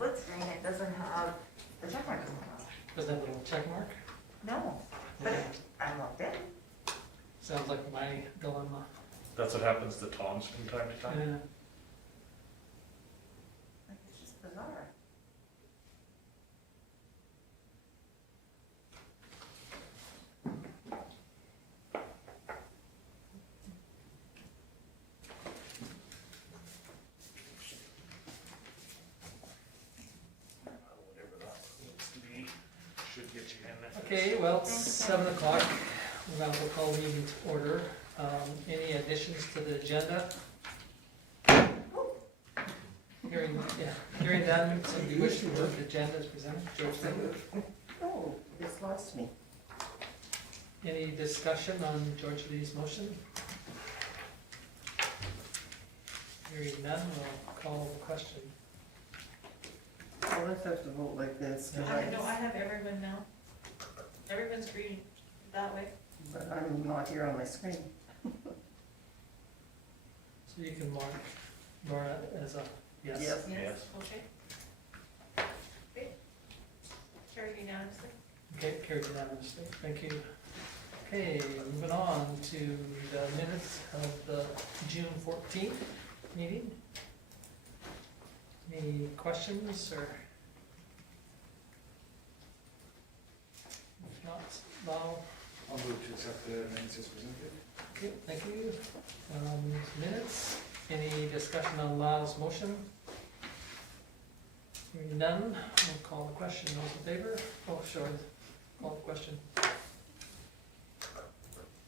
split screen, it doesn't have the check mark on it. Does that have a little check mark? No, but Yeah. I'm logged in. Sounds like my dilemma. That's what happens to Tom's from time to time. Yeah. Like, it's just bizarre. Whatever that needs to be, should get you in there. Okay, well, it's 7 o'clock. We'll now call the meeting to order. Any additions to the agenda? Hearing none, somebody wish to approve the agenda as presented? George, thank you. Oh, it's lost me. Any discussion on George Lee's motion? Hearing none, we'll call the question. I'll just have to vote like this, Yeah. I have everyone now. Everyone's reading that way. but I'm not here on my screen. So you can mark Laura as a yes. Yes. Yes. Okay. Okay. Carried unanimously. Okay, carried unanimously. Thank you. Okay, moving on to the minutes of the June 14th meeting. Any questions or? If not, Lyle? I'll move to accept the minutes as presented. Okay, thank you. Minutes, any discussion on Lyle's motion? Hearing none, we'll call the question. Those in favor? Oh, sure, call the question. Are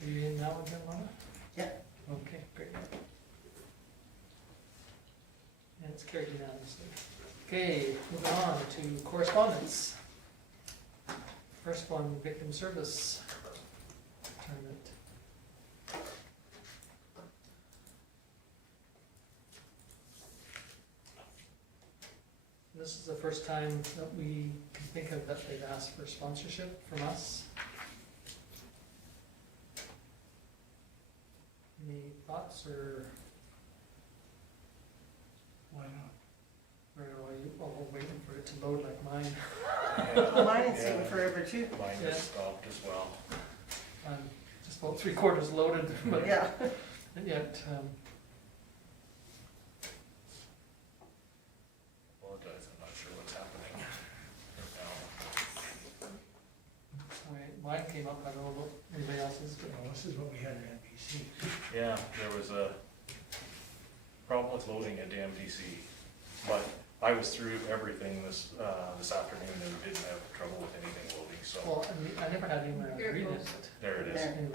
you in now again, Lana? Yeah. Okay, great. And it's carried unanimously. Okay, moving on to correspondence. First one, victim service tournament. This is the first time that we can think of that they've asked for sponsorship from us. Any thoughts or, Why not? or are you all waiting for it to load like mine? Well, mine is Yeah. taking forever too. Mine Yeah. just stopped as well. I'm just about 3/4 loaded, but Yeah. yet, Apologize, I'm not sure what's happening right mine came up, I don't know about anybody else's, but Well, this is what we had at MPC. now. Yeah, there was a problem with loading at the MPC, but I was through everything this afternoon and didn't have trouble with anything loading, so well, I never had anyone Here it read it. goes. there it is. There.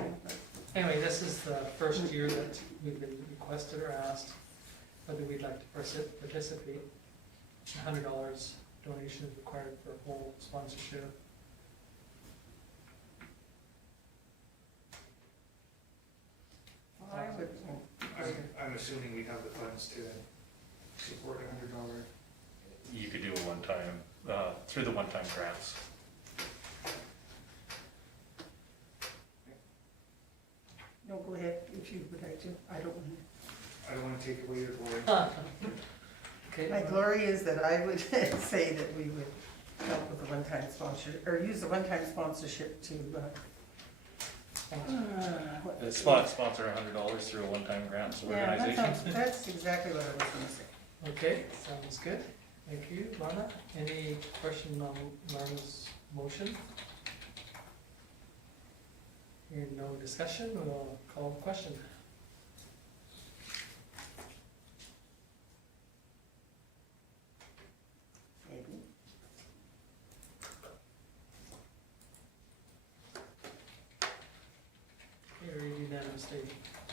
Anyway, this is the first year that we've been requested or asked whether we'd like to participate. $100 donation is required for a whole sponsorship. Well, I would, I'm assuming we have the funds to support $100. You could do a one-time, through the one-time grants. no, go ahead if you would like to. I don't. I don't want to take away your glory. Okay. My glory is that I would say that we would help with the one-time sponsor, or use the one-time sponsorship to, Sponsor $100 through a one-time grants yeah, organization. that's exactly what I was gonna say. Okay, sounds good. Thank you, Lana. Any question on Lana's motion? Hearing no discussion, we'll call the question. Maybe. Carried unanimously.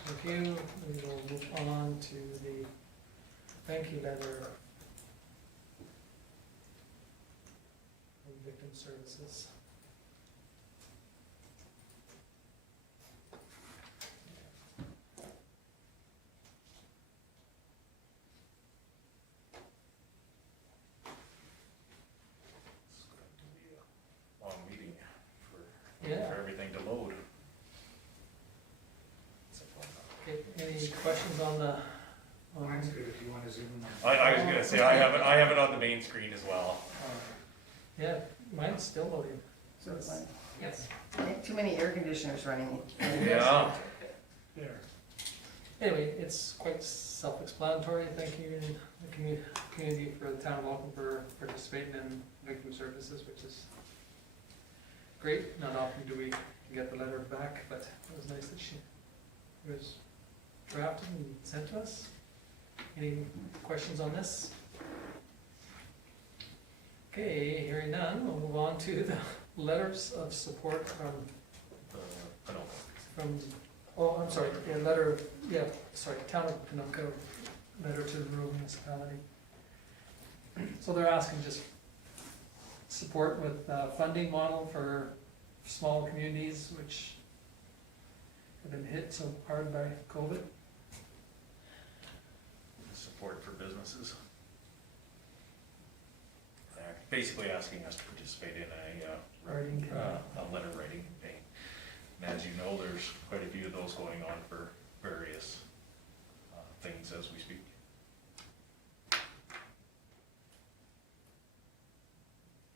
Thank you. We will move on to the thank you letter from Victim Services. It's going to be a long meeting for Yeah. everything to load. Okay, any questions on the Mine's good if you wanna zoom in. I was gonna say, I have it on the main screen as well. Yeah, mine's still loading. So it's like, Yes. too many air conditioners running. Yeah. There. Anyway, it's quite self-explanatory, thanking the community for the town of Vulcan for participating in victim services, which is great. Not often do we get the letter back, but it was nice that it was drafted and sent to us. Any questions on this? Okay, hearing none, we'll move on to the letters of support from, oh, I'm sorry, Town of Ponoka, letter to the rural municipality. So they're asking just support with funding model for small communities which have been hit so hard by COVID. Support for businesses. Basically asking us to participate in Writing. a letter writing campaign. And as you know, there's quite a few of those going on for various things as we speak.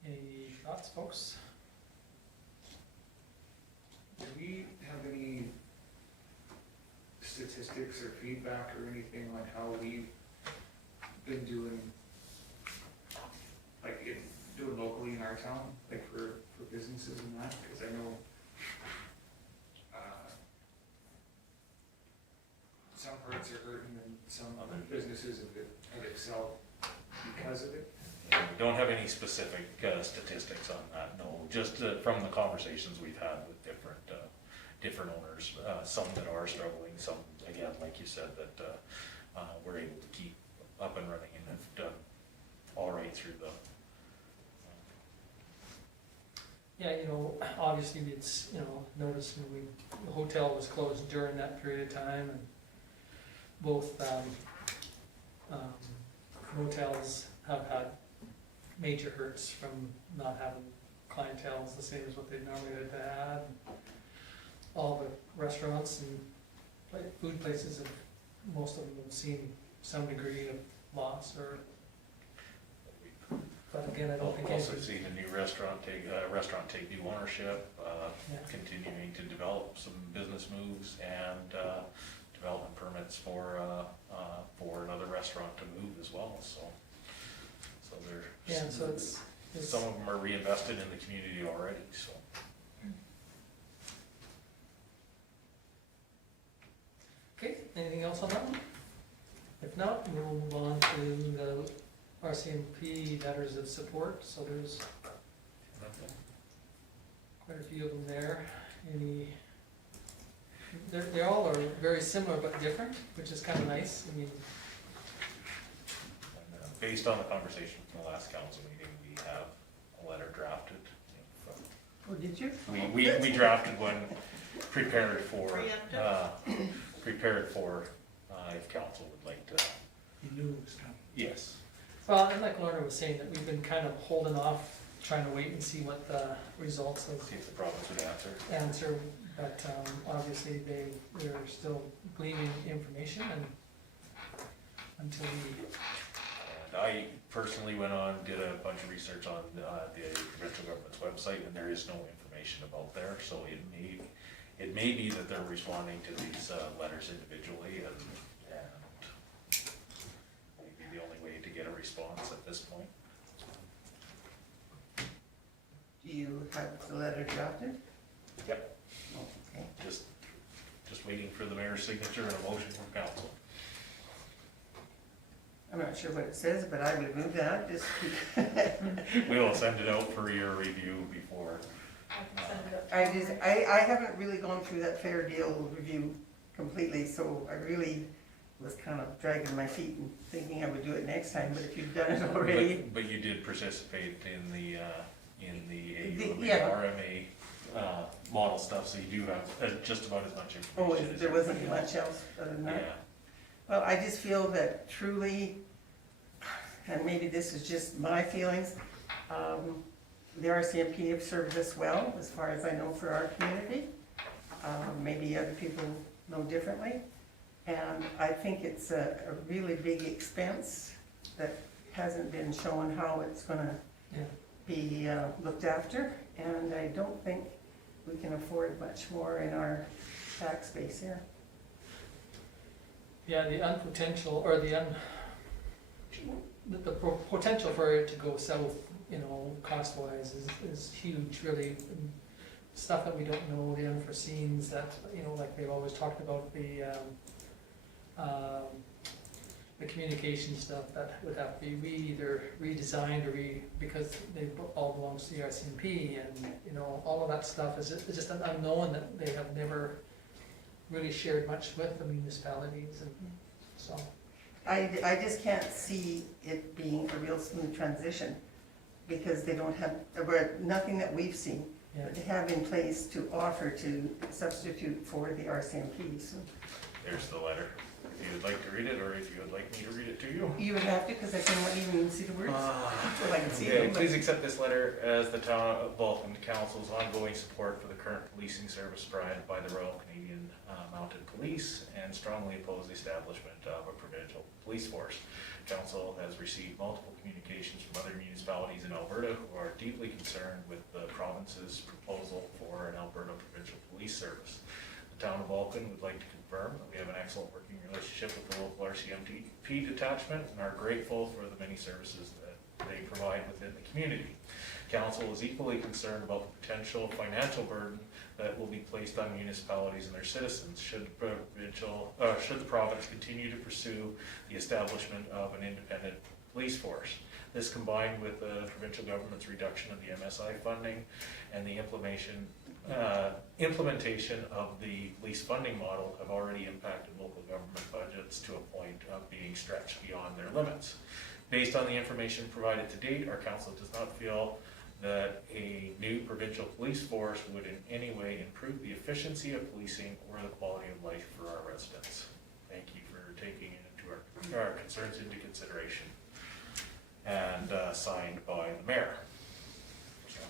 Any thoughts, folks? Do we have any statistics or feedback or anything on how we've been doing, like, doing locally in our town, like for businesses and that? Cause I know, some parts are hurting and some other businesses have excelled because of it. Yeah, we don't have any specific statistics on that, no, just from the conversations we've had with different owners, some that are struggling, some, again, like you said, that we're able to keep up and running and have done all right through the. Yeah, obviously it's, noticed the hotel was closed during that period of time, and both hotels have had major hurts from not having clientele the same as what they normally would have had. All the restaurants and food places most of them have seen some degree of loss but again, I don't think Also anybody's- seen a new restaurant take new ownership, Yeah. continuing to develop some business moves and development permits for another restaurant to move as well, so they're. Yeah, so it's Some of them are reinvested in the community already, so. okay. Anything else on that one? If not, we'll move on to the RCMP letters of support. So there's quite a few of them there. They all are very similar but different, which is kind of nice. I mean, Based on the conversation from the last council meeting, we have a letter drafted. Oh, did you? We drafted one prepared for, Preemptive? if council would like to. You knew it was coming. Yes. well, and like Lorna was saying, that we've been kind of holding off, trying to wait and see what the results of See if the province would answer. but obviously they're still gleaning information and until we, And I personally went on, did a bunch of research on the provincial government's website, and there is no information about there, so it may be that they're responding to these letters individually, and maybe the only way to get a response at this point. Do you have the letter drafted? Yep. Oh, okay. Just waiting for the mayor's signature and a motion from council. I'm not sure what it says, but I would move that, just. We will send it out for your review before. I can send it up. I haven't really gone through that fair deal review completely, so I really was kind of dragging my feet and thinking I would do it next time, but if you've done it already. But you did participate in the Yeah. RMA model stuff, so you do have just about as much Oh, information. as there wasn't everybody much else other than else. that? Yeah. Well, I just feel that truly, and maybe this is just my feelings, the RCMP have served us well, as far as I know, for our community. Maybe other people know differently. And I think it's a really big expense that hasn't been shown how it's gonna Yeah. be looked after. And I don't think we can afford much more in our tax base here. Yeah, the unpotential, or the potential for it to go south, you know, cost-wise is huge, really. And stuff that we don't know, the unforeseens that, you know, like they've always talked about the communication stuff that would have to be either redesigned or because they all belong to the RCMP, and, you know, all of that stuff is just an unknown that they have never really shared much with the municipalities, and so. I just can't see it being a real smooth transition, because they don't have, or nothing that we've seen, Yeah. that they have in place to offer to substitute for the RCMP, so. There's the letter, if you would like to read it, or if you would like me to read it to you. You would have to, because I cannot even see the words. Well, I can see Okay, them, but please accept this letter as the Town of Vulcan Council's ongoing support for the current policing service provided by the Royal Canadian Mounted Police, and strongly oppose the establishment of a provincial police force. Council has received multiple communications from other municipalities in Alberta who are deeply concerned with the province's proposal for an Alberta provincial police service. The Town of Vulcan would like to confirm that we have an excellent working relationship with the local RCMP detachment and are grateful for the many services that they provide within the community. Council is equally concerned about the potential financial burden that will be placed on municipalities and their citizens should the province continue to pursue the establishment of an independent police force. This, combined with the provincial government's reduction of the MSI funding and the implementation of the police funding model, have already impacted local government budgets to a point of being stretched beyond their limits. Based on the information provided to date, our council does not feel that a new provincial police force would in any way improve the efficiency of policing or the quality of life for our residents. Thank you for taking our concerns into consideration. And signed by the mayor. So,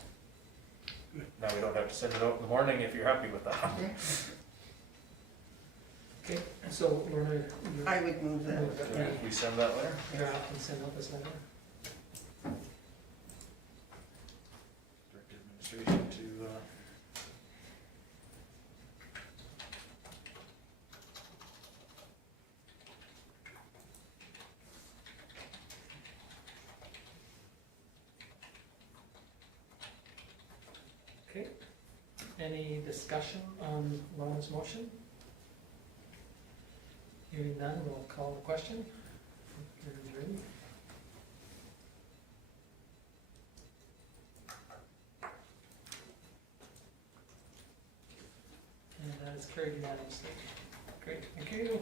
now we don't have to send it out in the morning if you're happy with that. Okay, so Lorna, I would move that. yeah, We send that letter? draft and send out this letter. Direct administration to, Okay, any discussion on Lorna's motion? Hearing none, we'll call the question. Hearing ready. And that is carried unanimously. Great, thank you.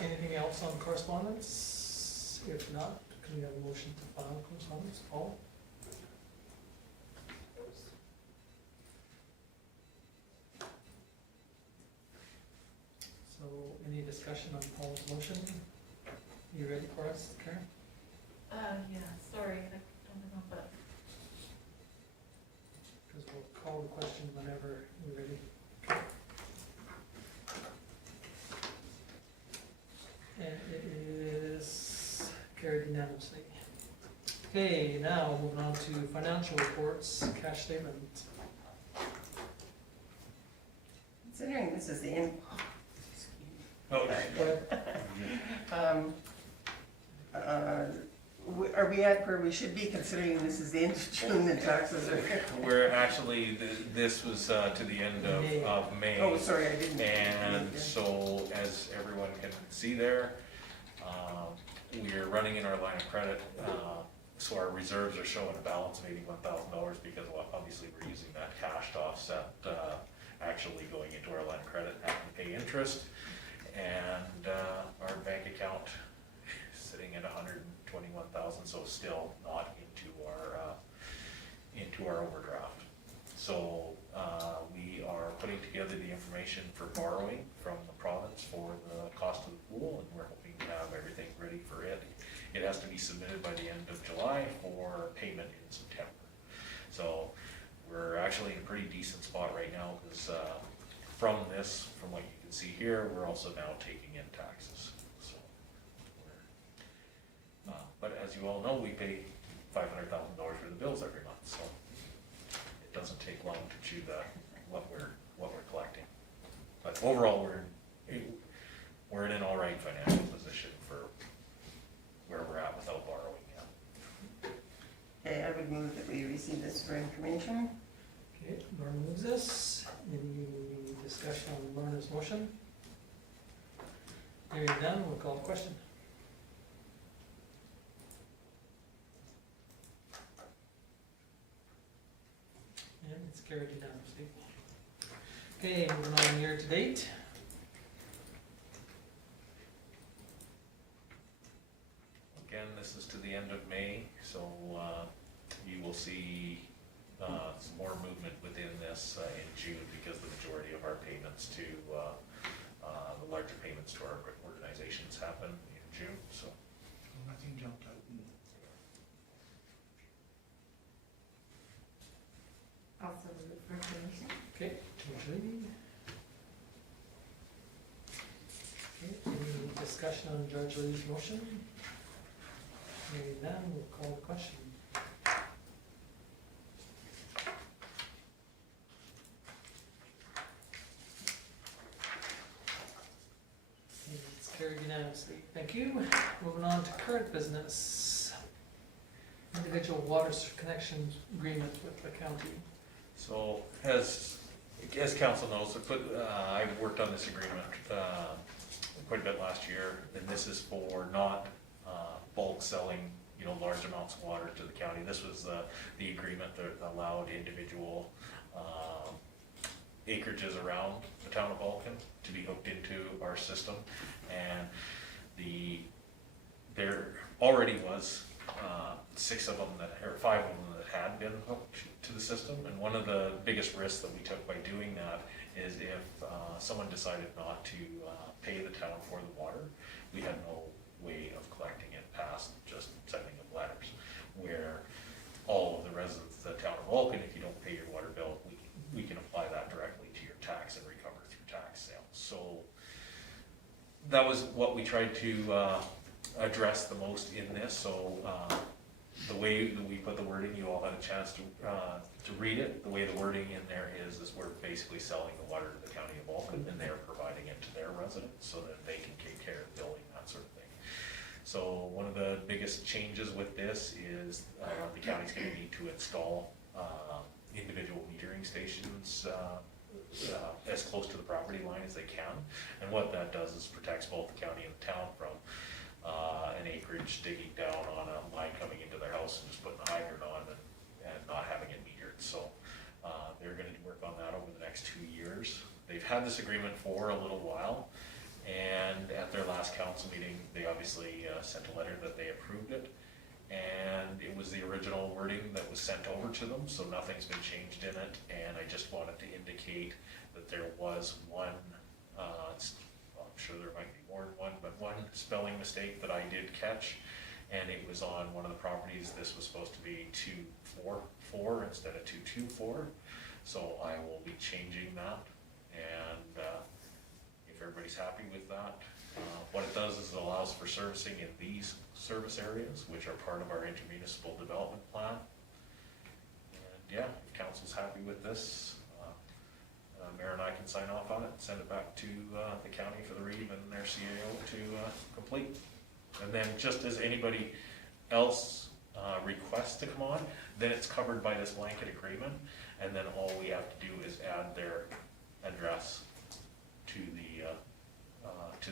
Anything else on correspondence? If not, can we have a motion to file correspondence? Paul? So, any discussion on Paul's motion? You ready for us, Karen? Yeah, sorry, I don't know, but Because we'll call the question whenever you're ready. And it is carried unanimously. Okay, now moving on to financial reports, cash statement. Considering this is the end. oh, Are we at where we should be, considering this is the end of June and taxes are? we're actually, this was to the end of May. Oh, sorry, I didn't. And so, as everyone can see there, we are running in our line of credit, so our reserves are showing a balance of $81,000 because obviously we're using that cash to offset actually going into our line of credit and having to pay interest. And our bank account is sitting at $121,000, so still not into our overdraft. So we are putting together the information for borrowing from the province for the cost of the pool, and we're hoping to have everything ready for it. It has to be submitted by the end of July for payment in September. So we're actually in a pretty decent spot right now, because from this, from what you can see here, we're also now taking in taxes, so. But as you all know, we pay $500,000 for the bills every month, so it doesn't take long to chew what we're collecting. But overall, we're in an all right financial position for where we're at without borrowing yet. Okay, I would move that we receive this for information. Okay, Lorna moves this. Any discussion on Lorna's motion? Hearing none, we'll call the question. And it's carried unanimously. Okay, moving on year to date. Again, this is to the end of May, so you will see some more movement within this in June, because the majority of our payments to, the larger payments to our organizations happen in June, so. Nothing jumped out. Also move for information. Okay, Julie. Okay, any discussion on Judge Lee's motion? Hearing none, we'll call the question. Okay, it's carried unanimously. Thank you. Moving on to current business. Individual water connection agreement with the county. So, as council knows, I worked on this agreement quite a bit last year, and this is for not bulk selling, large amounts of water to the county. This was the agreement that allowed individual acreages around the town of Vulcan to be hooked into our system, and there already was 5 of them that had been hooked to the system, and one of the biggest risks that we took by doing that is if someone decided not to pay the town for the water, we had no way of collecting it past just sending them letters, where all of the residents of the town of Vulcan, if you don't pay your water bill, we can apply that directly to your tax and recover through tax sales. So that was what we tried to address the most in this. So the way that we put the wording, you all had a chance to read it. The way the wording in there is we're basically selling the water to the county of Vulcan, and they're providing it to their residents so that they can take care of billing, that sort of thing. So one of the biggest changes with this is the county's going to need to install individual metering stations as close to the property line as they can. And what that does is protects both the county and the town from an acreage digging down on a line coming into their house and just putting a hydrant on and not having it metered. So they're going to work on that over the next 2 years. They've had this agreement for a little while, and at their last council meeting, they obviously sent a letter that they approved it, and it was the original wording that was sent over to them, so nothing's been changed in it. And I just wanted to indicate that there was one, I'm sure there might be more than one, but one spelling mistake that I did catch, and it was on one of the properties. This was supposed to be 244 instead of 224, so I will be changing that, and if everybody's happy with that, what it does is it allows for servicing in these service areas, which are part of our intermunicipal development plan. And yeah, if council's happy with this, Mayor and I can sign off on it and send it back to the county for the REIB and their CAO to complete. And then just as anybody else requests to come on, then it's covered by this blanket agreement, and then all we have to do is add their address to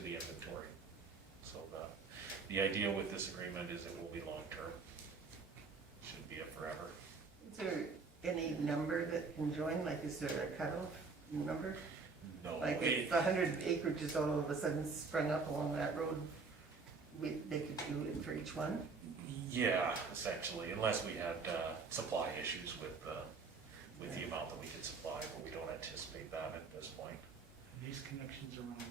the inventory. So the idea with this agreement is it will be long-term. Shouldn't be a forever. Is there any number that can join? Like, is there a cutoff number? No. Like, if 100 acreages all of a sudden sprung up along that road, they could do it for each one? Yeah, essentially, unless we had supply issues with the amount that we could supply, but we don't anticipate that at this point. These connections around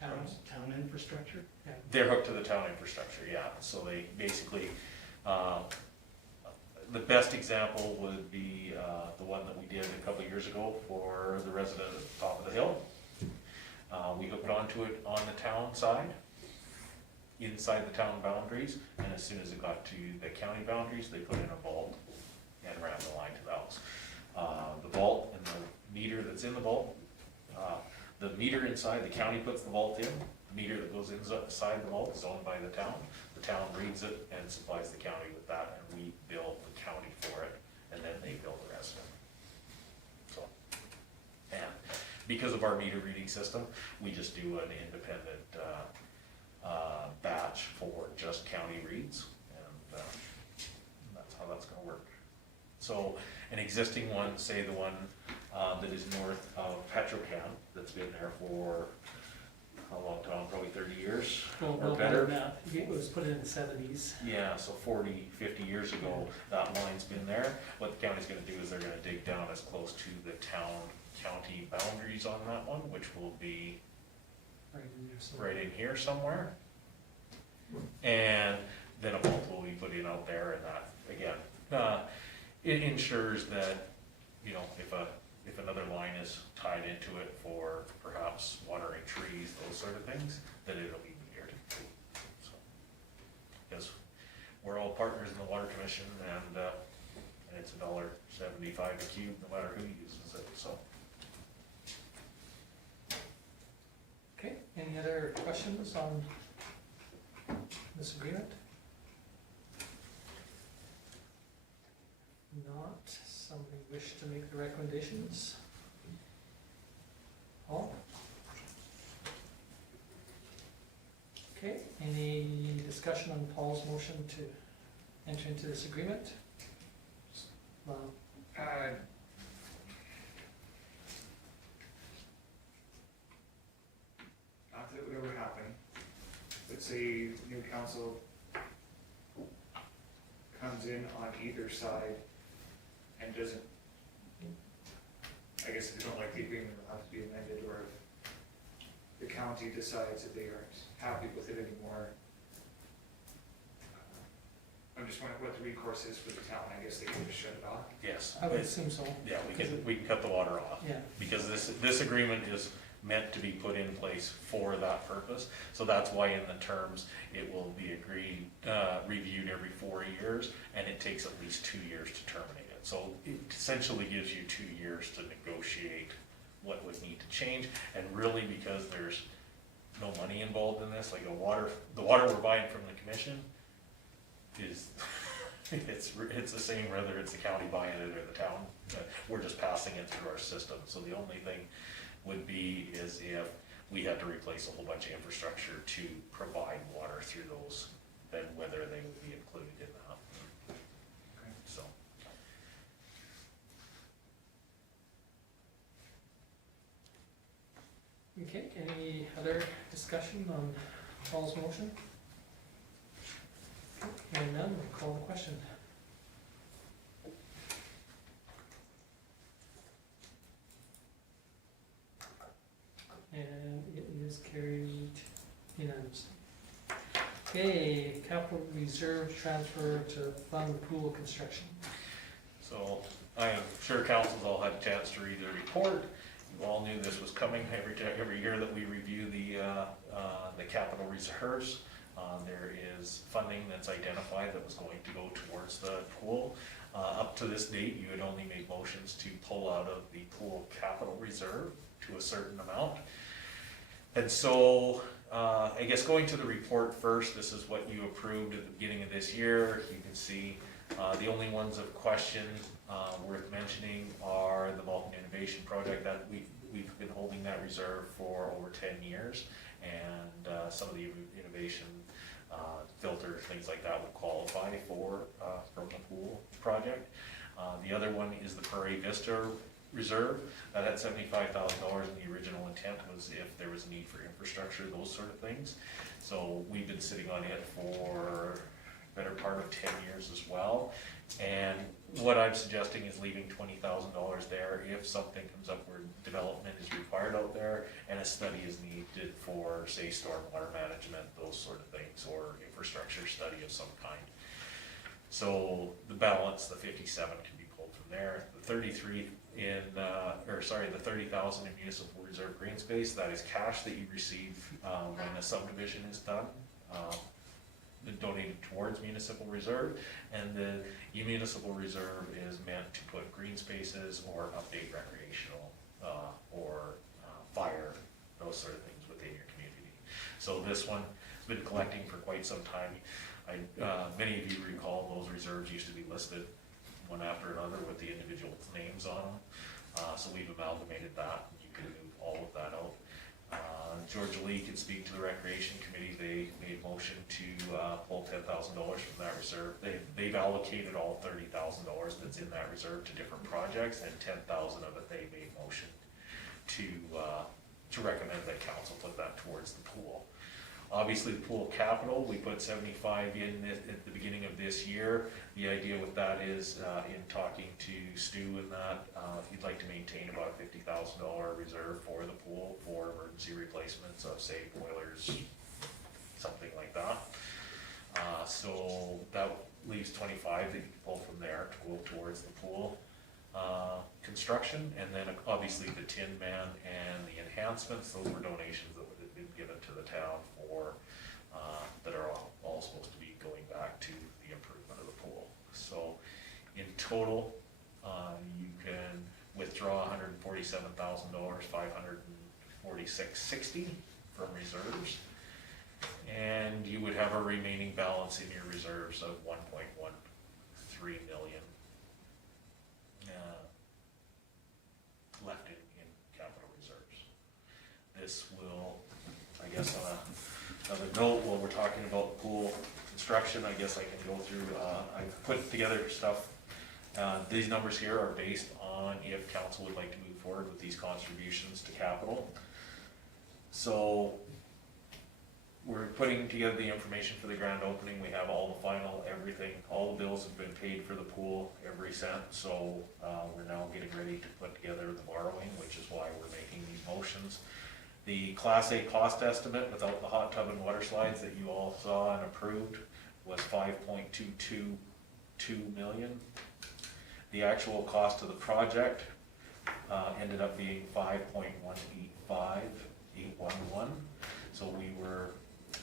town infrastructure? They're hooked to the town infrastructure, yeah. So they basically, the best example would be, the one that we did a couple of years ago for the resident at the top of the hill. We hooked onto it on the town side, inside the town boundaries, and as soon as it got to the county boundaries, they put in a vault and ran the line to the house. The vault and the meter that's in the vault, the meter inside, the county puts the vault in, the meter that goes inside the vault is owned by the town. The town reads it and supplies the county with that, and we bill the county for it, and then they bill the resident. So, and because of our meter reading system, we just do an independent, batch for just county reads, and, that's how that's gonna work. So, an existing one, say the one, that is north of Petrocan, that's been there for a long time, probably 30 years Well, or no, better. that, it was put in the 70s. Yeah, so 40, 50 years ago, that line's been there. What the county's gonna do is they're gonna dig down as close to the county boundaries on that one, which will be Right in there somewhere. right in here somewhere. And then a vault will be put in out there, and that, again, it ensures that, you know, if another line is tied into it for perhaps watering trees, those sort of things, that it'll be metered. So, because we're all partners in the Water Commission, and it's $1.75 a cube, no matter who uses it, so. Okay, any other questions on this agreement? Not, somebody wish to make the recommendations? Paul? Okay, any discussion on Paul's motion to enter into this agreement? Well, Not that it would ever happen. Let's say new council comes in on either side and doesn't, I guess if they don't like the agreement, it'll have to be amended, or if the county decides that they aren't happy with it anymore. I'm just wondering what the recourse is for the town. I guess they can just shut it off. Yes. I would assume so. Yeah, we can cut the water off. Yeah, Because this agreement is meant to be put in place for that purpose. So that's why in the terms, it will be reviewed every 4 years, and it takes at least 2 years to terminate it. So it essentially gives you 2 years to negotiate what would need to change, and really because there's no money involved in this, like the water we're buying from the commission is, it's the same whether it's the county buying it or the town. We're just passing it through our system. So the only thing would be is if we had to replace a whole bunch of infrastructure to provide water through those, then whether they would be included in that. Okay. So, okay, any other discussion on Paul's motion? Hearing none, we'll call the question. And it is carried unanimously. Okay, capital reserve transfer to fund pool construction. so I am sure council's all had a chance to read the report. You all knew this was coming every year that we review the capital reserves. There is funding that's identified that was going to go towards the pool. Up to this date, you had only made motions to pull out of the pool capital reserve to a certain amount. And so, I guess going to the report first, this is what you approved at the beginning of this year. You can see the only ones of question worth mentioning are the Vulcan Innovation Project that we've been holding that reserve for over 10 years. And some of the innovation filter, things like that would qualify from the pool project. The other one is the Prairie Vista Reserve. That had $75,000, and the original intent was if there was a need for infrastructure, those sort of things. So we've been sitting on it for the better part of 10 years as well. And what I'm suggesting is leaving $20,000 there if something comes up where development is required out there and a study is needed for, say, stormwater management, those sort of things, or infrastructure study of some kind. So the balance, the 57 can be pulled from there. The 33 in, the 30,000 in municipal reserve green space, that is cash that you receive when a subdivision is done, donated towards municipal reserve. And the municipal reserve is meant to put green spaces or update recreational or fire, those sort of things within your community. So this one has been collecting for quite some time. Many of you recall those reserves used to be listed one after another with the individual names on them. So we've amalgamated that, and you can move all of that out. George Lee can speak to the Recreation Committee. They made motion to pull $10,000 from that reserve. They've allocated all $30,000 that's in that reserve to different projects, and $10,000 of it they made motion to recommend that council put that towards the pool. Obviously, the pool capital, we put 75 in at the beginning of this year. The idea with that is, in talking to Stu and that, if you'd like to maintain about a $50,000 reserve for the pool for emergency replacements of, say, boilers, something like that. So that leaves 25 that you can pull from there to go towards the pool construction, and then obviously the Tin Man and the enhancements, those were donations that would have been given to the town for, that are all supposed to be going back to the improvement of the pool. So in total, you can withdraw $147,000, $546.60 from reserves, and you would have a remaining balance in your reserves of $1.13 million left in capital reserves. This will, I guess, on another note, while we're talking about pool construction, I guess I can go through, I've put together stuff. These numbers here are based on if council would like to move forward with these contributions to capital. So we're putting together the information for the grand opening. We have all the final, everything, all the bills have been paid for the pool, every cent. So we're now getting ready to put together the borrowing, which is why we're making these motions. The Class A cost estimate without the hot tub and water slides that you all saw and approved was $5.222 million. The actual cost of the project ended up being $5.185811. So we were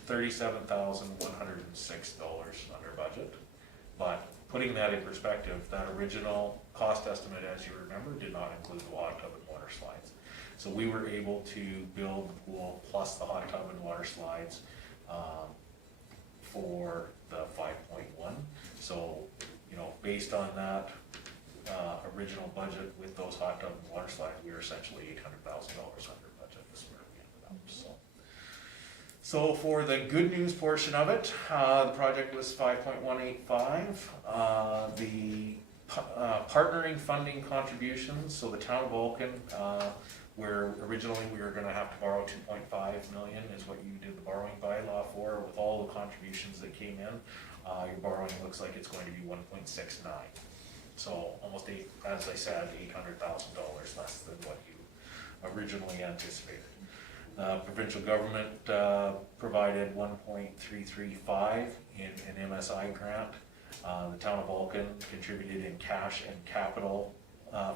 $37,106 under budget. But putting that in perspective, that original cost estimate, as you remember, did not include the hot tub and water slides. So we were able to build the pool plus the hot tub and water slides for the 5.1. So, you know, based on that original budget with those hot tub and water slides, we were essentially $800,000 under budget. This is where we ended up. So for the good news portion of it, the project was 5.185. The partnering funding contributions, so the town of Vulcan, where originally we were going to have to borrow $2.5 million is what you did the borrowing bylaw for. With all the contributions that came in, your borrowing looks like it's going to be 1.69. So almost as I said, $800,000 less than what you originally anticipated. Provincial government provided 1.335 in an MSI grant. The town of Vulcan contributed in cash and capital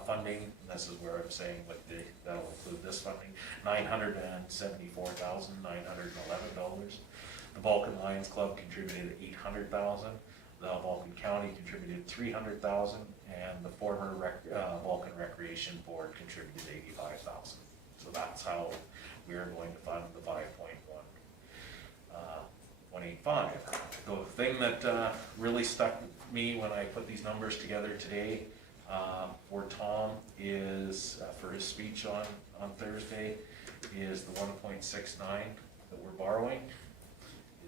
funding. This is where I'm saying that'll include this funding, $974,911. The Vulcan Lions Club contributed $800,000. The Vulcan County contributed $300,000, and the former Vulcan Recreation Board contributed $85,000. So that's how we are going to fund the 5.185. The thing that really stuck me when I put these numbers together today for Tom is, for his speech on Thursday, is the 1.69 that we're borrowing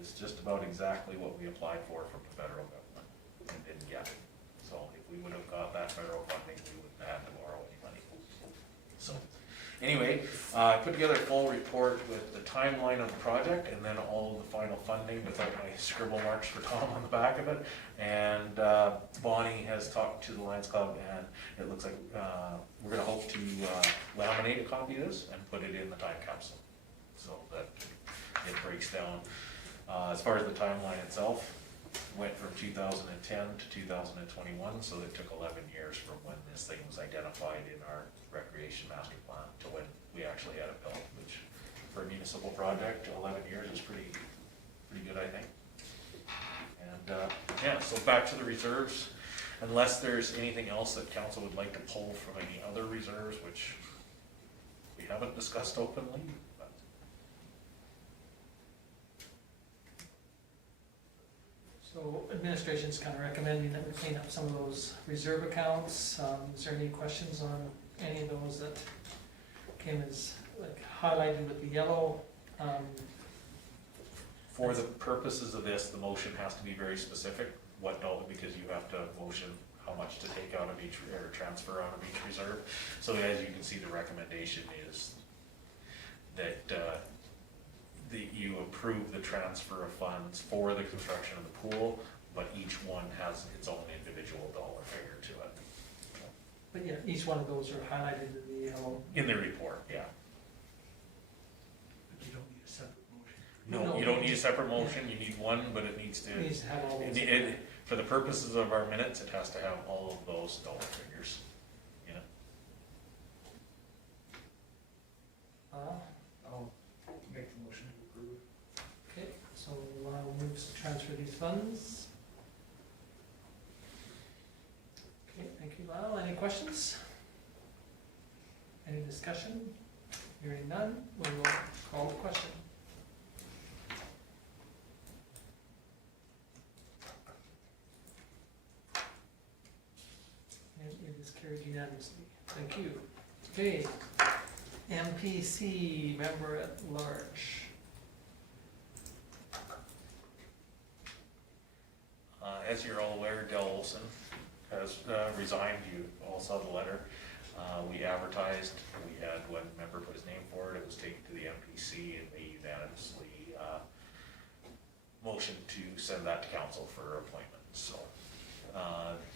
is just about exactly what we applied for from the federal government and didn't get it. So if we would have got that federal funding, we wouldn't have had to borrow any money. So anyway, I put together a full report with the timeline of the project and then all of the final funding without my scribble marks for Tom on the back of it. And Bonnie has talked to the Lions Club, and it looks like we're going to hope to laminate a copy of this and put it in the time capsule so that it breaks down. As far as the timeline itself, went from 2010 to 2021, so it took 11 years from when this thing was identified in our recreation master plan to when we actually had it built, which for a municipal project, 11 years is pretty good, I think. And yeah, so back to the reserves. Unless there's anything else that council would like to pull from any other reserves, which we haven't discussed openly, but So administration's kind of recommending that we clean up some of those reserve accounts. Is there any questions on any of those that came as like highlighted with the yellow? for the purposes of this, the motion has to be very specific, what dollar, because you have to motion how much to take out of each, or transfer out of each reserve. So as you can see, the recommendation is that, you approve the transfer of funds for the construction of the pool, but each one has its own individual dollar figure to it. But yeah, each one of those are highlighted in the yellow. In the report, yeah. But you don't need a separate motion. No, you don't need a separate motion, you need one, but it needs to, It needs to have all those. for the purposes of our minutes, it has to have all of those dollar figures, you know? I'll make the motion to approve. Okay, so Lyle moves to transfer these funds. Okay, thank you, Lyle. Any questions? Any discussion? Hearing none, we will call the question. And it is carried unanimously. Thank you. Okay, MPC Member-At-Large. As you're all aware, Del Olson has resigned. You all saw the letter. We advertised, we had one member put his name forward, it was taken to the MPC, and they unanimously motioned to send that to council for appointment. So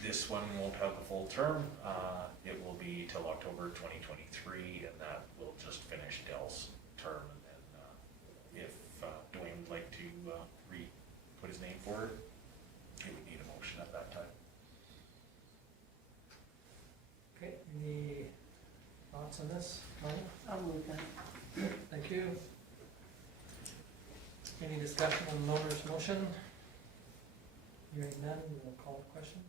this one won't have the full term. It will be till October 2023, and that will just finish Del's term. And then if Dwayne would like to put his name forward, he would need a motion at that time. Okay, any thoughts on this, Maya? I'll move that. Thank you. Any discussion on the owner's motion? Hearing none, we'll call the question.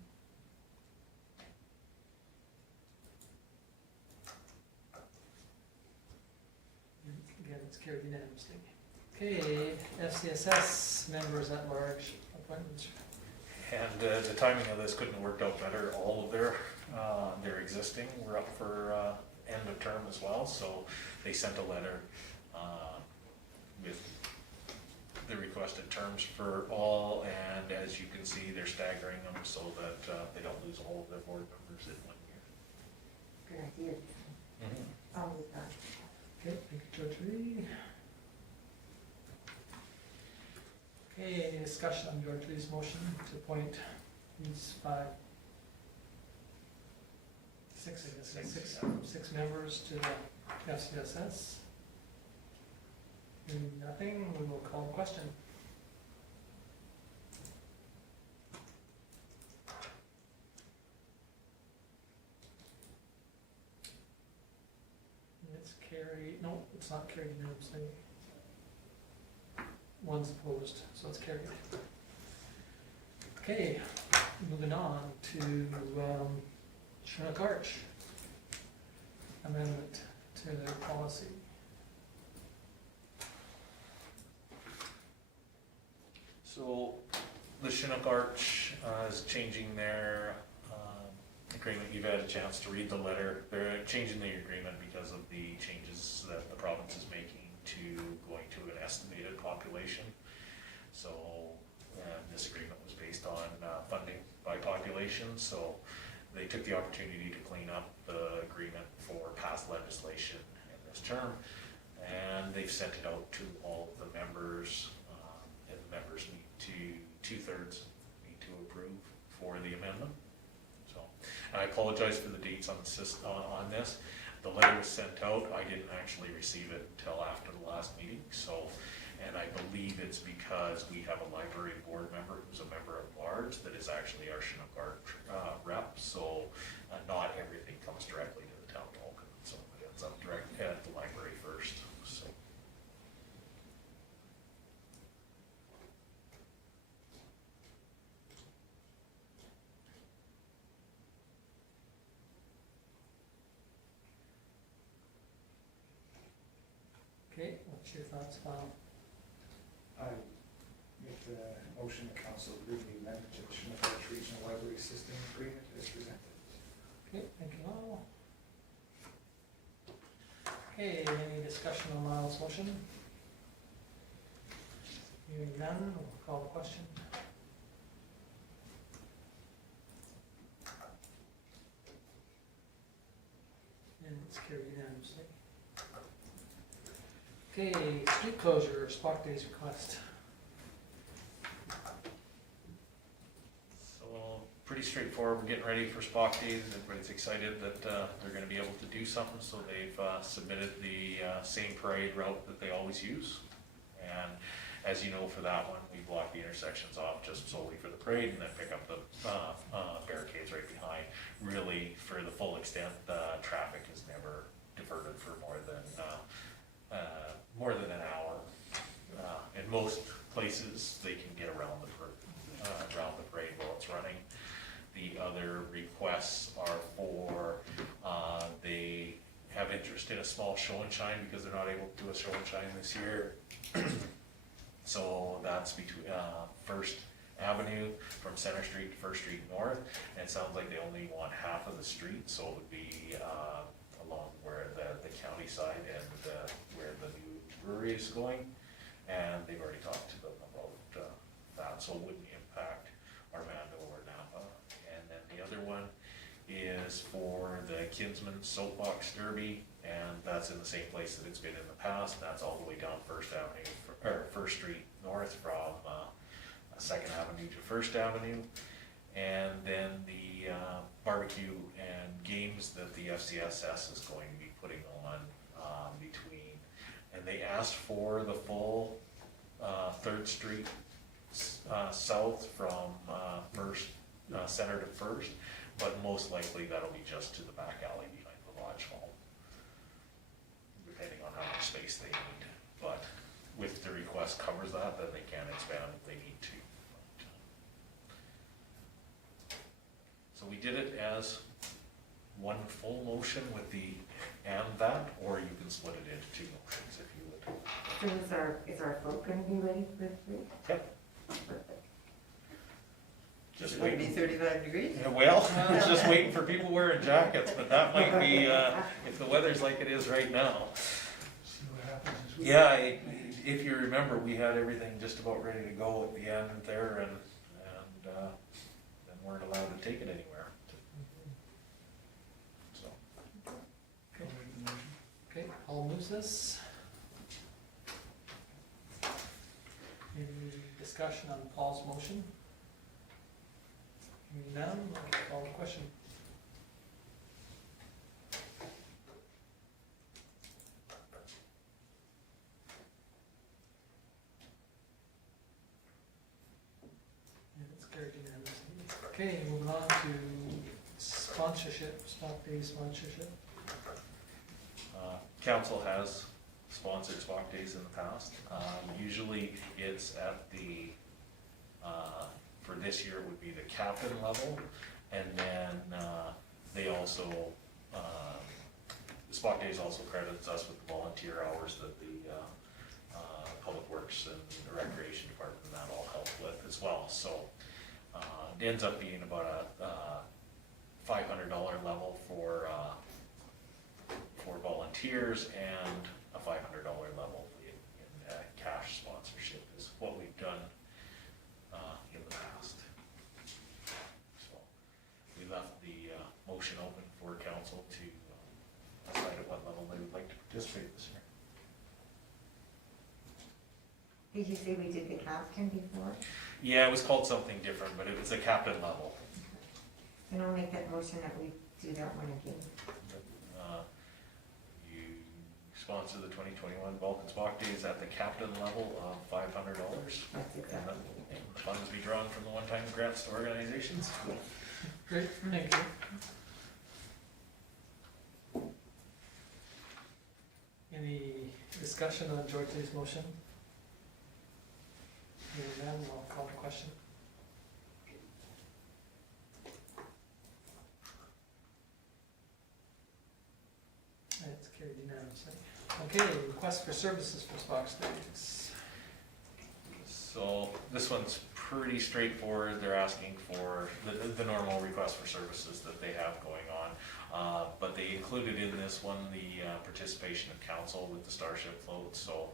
Again, it's carried unanimously. Okay, FCSS members at large appointments. And the timing of this couldn't have worked out better. All of their existing were up for end of term as well, so they sent a letter with the requested terms for all, and as you can see, they're staggering them so that they don't lose all of their board members in 1 year. Good idea. I'll move that. Okay, thank you, George Lee. Okay, any discussion on George Lee's motion to appoint these six members to the FCSS? Hearing nothing, we will call the question. It's carried, no, it's not carried unanimously. One's opposed, so it's carried. Okay, moving on to Chinook Arch. Amendment to their policy. So the Chinook Arch is changing their agreement. You've had a chance to read the letter. They're changing the agreement because of the changes that the province is making to going to an estimated population. So this agreement was based on funding by population. So they took the opportunity to clean up the agreement for past legislation in this term, and they've sent it out to all of the members, and the members need to, 2/3 need to approve for the amendment. So, and I apologize for the dates on this. The letter was sent out, I didn't actually receive it until after the last meeting, so And I believe it's because we have a library board member who's a member-at-large that is actually our Chinook Arch rep, so not everything comes directly to the town of Vulcan. Some of it ends up direct at the library first, so. Okay, what's your thoughts, Bob? I make the motion that council approve the amendment to the Chinook Arch Regional Library System Agreement as presented. Okay, thank you all. Okay, any discussion on Miles' motion? Hearing none, we'll call the question. And it's carried unanimously. Okay, street closure, Spock Days request. So, pretty straightforward, we're getting ready for Spock Days, everybody's excited that they're gonna be able to do something, so they've submitted the same parade route that they always use. And as you know, for that one, we block the intersections off just solely for the parade and then pick up the barricades right behind. Really, for the full extent, traffic is never diverted for more than an hour. In most places, they can get around the parade while it's running. The other requests are for, they have interest in a small show and shine because they're not able to do a show and shine this year. So that's between First Avenue from Center Street to First Street North, and it sounds like they only want half of the street, so it would be along where the county side and where the new brewery is going, and they've already talked to them about that, so it wouldn't impact Armando or Napa. And then the other one is for the Kinsman Soapbox Derby, and that's in the same place that it's been in the past. That's all the way down First Avenue, or First Street North from Second Avenue to First Avenue. And then the barbecue and games that the FCSS is going to be putting on between, and they asked for the full 3rd Street south from First Center to First, but most likely that'll be just to the back alley behind the Lodge Hall, depending on how much space they need. But if the request covers that, then they can expand if they need to. So we did it as one full motion with the and that, or you can split it into 2 motions if you would. So is our vote gonna be ready for this week? Yep. Perfect. Is Just it gonna be waiting. 35 degrees? Yeah, well, I was just waiting for people wearing jackets, but that might be, if the weather's like it is right now. See what happens this week. Yeah, if you remember, we had everything just about ready to go at the end there, and then weren't allowed to take it anywhere. So, I'll make the motion. Okay, Paul moves this. Any discussion on Paul's motion? Hearing none, we'll call the question. And it's carried unanimously. Okay, moving on to sponsorship, Spock Day sponsorship. Council has sponsored Spock Days in the past. Usually it's at the, for this year it would be the captain level, and then they also, Spock Days also credits us with the volunteer hours that the Public Works and the Recreation Department and that all help with as well. So it ends up being about a $500 level for volunteers and a $500 level in cash sponsorship is what we've done in the past. So we left the motion open for council to decide at what level they would like to participate this year. Did you say we did the captain before? Yeah, it was called something different, but it was a captain level. And I'll make that motion that we do that one again. You sponsor the 2021 Vulcan Spock Days at the captain level of $500. That's And exactly. the funds be drawn from the one-time grants to organizations. Great, thank you. Any discussion on George Lee's motion? Hearing none, I'll call the question. And it's carried unanimously. Okay, request for services for Spock Days. So this one's pretty straightforward. They're asking for the normal request for services that they have going on. But they included in this one the participation of council with the Starship float. So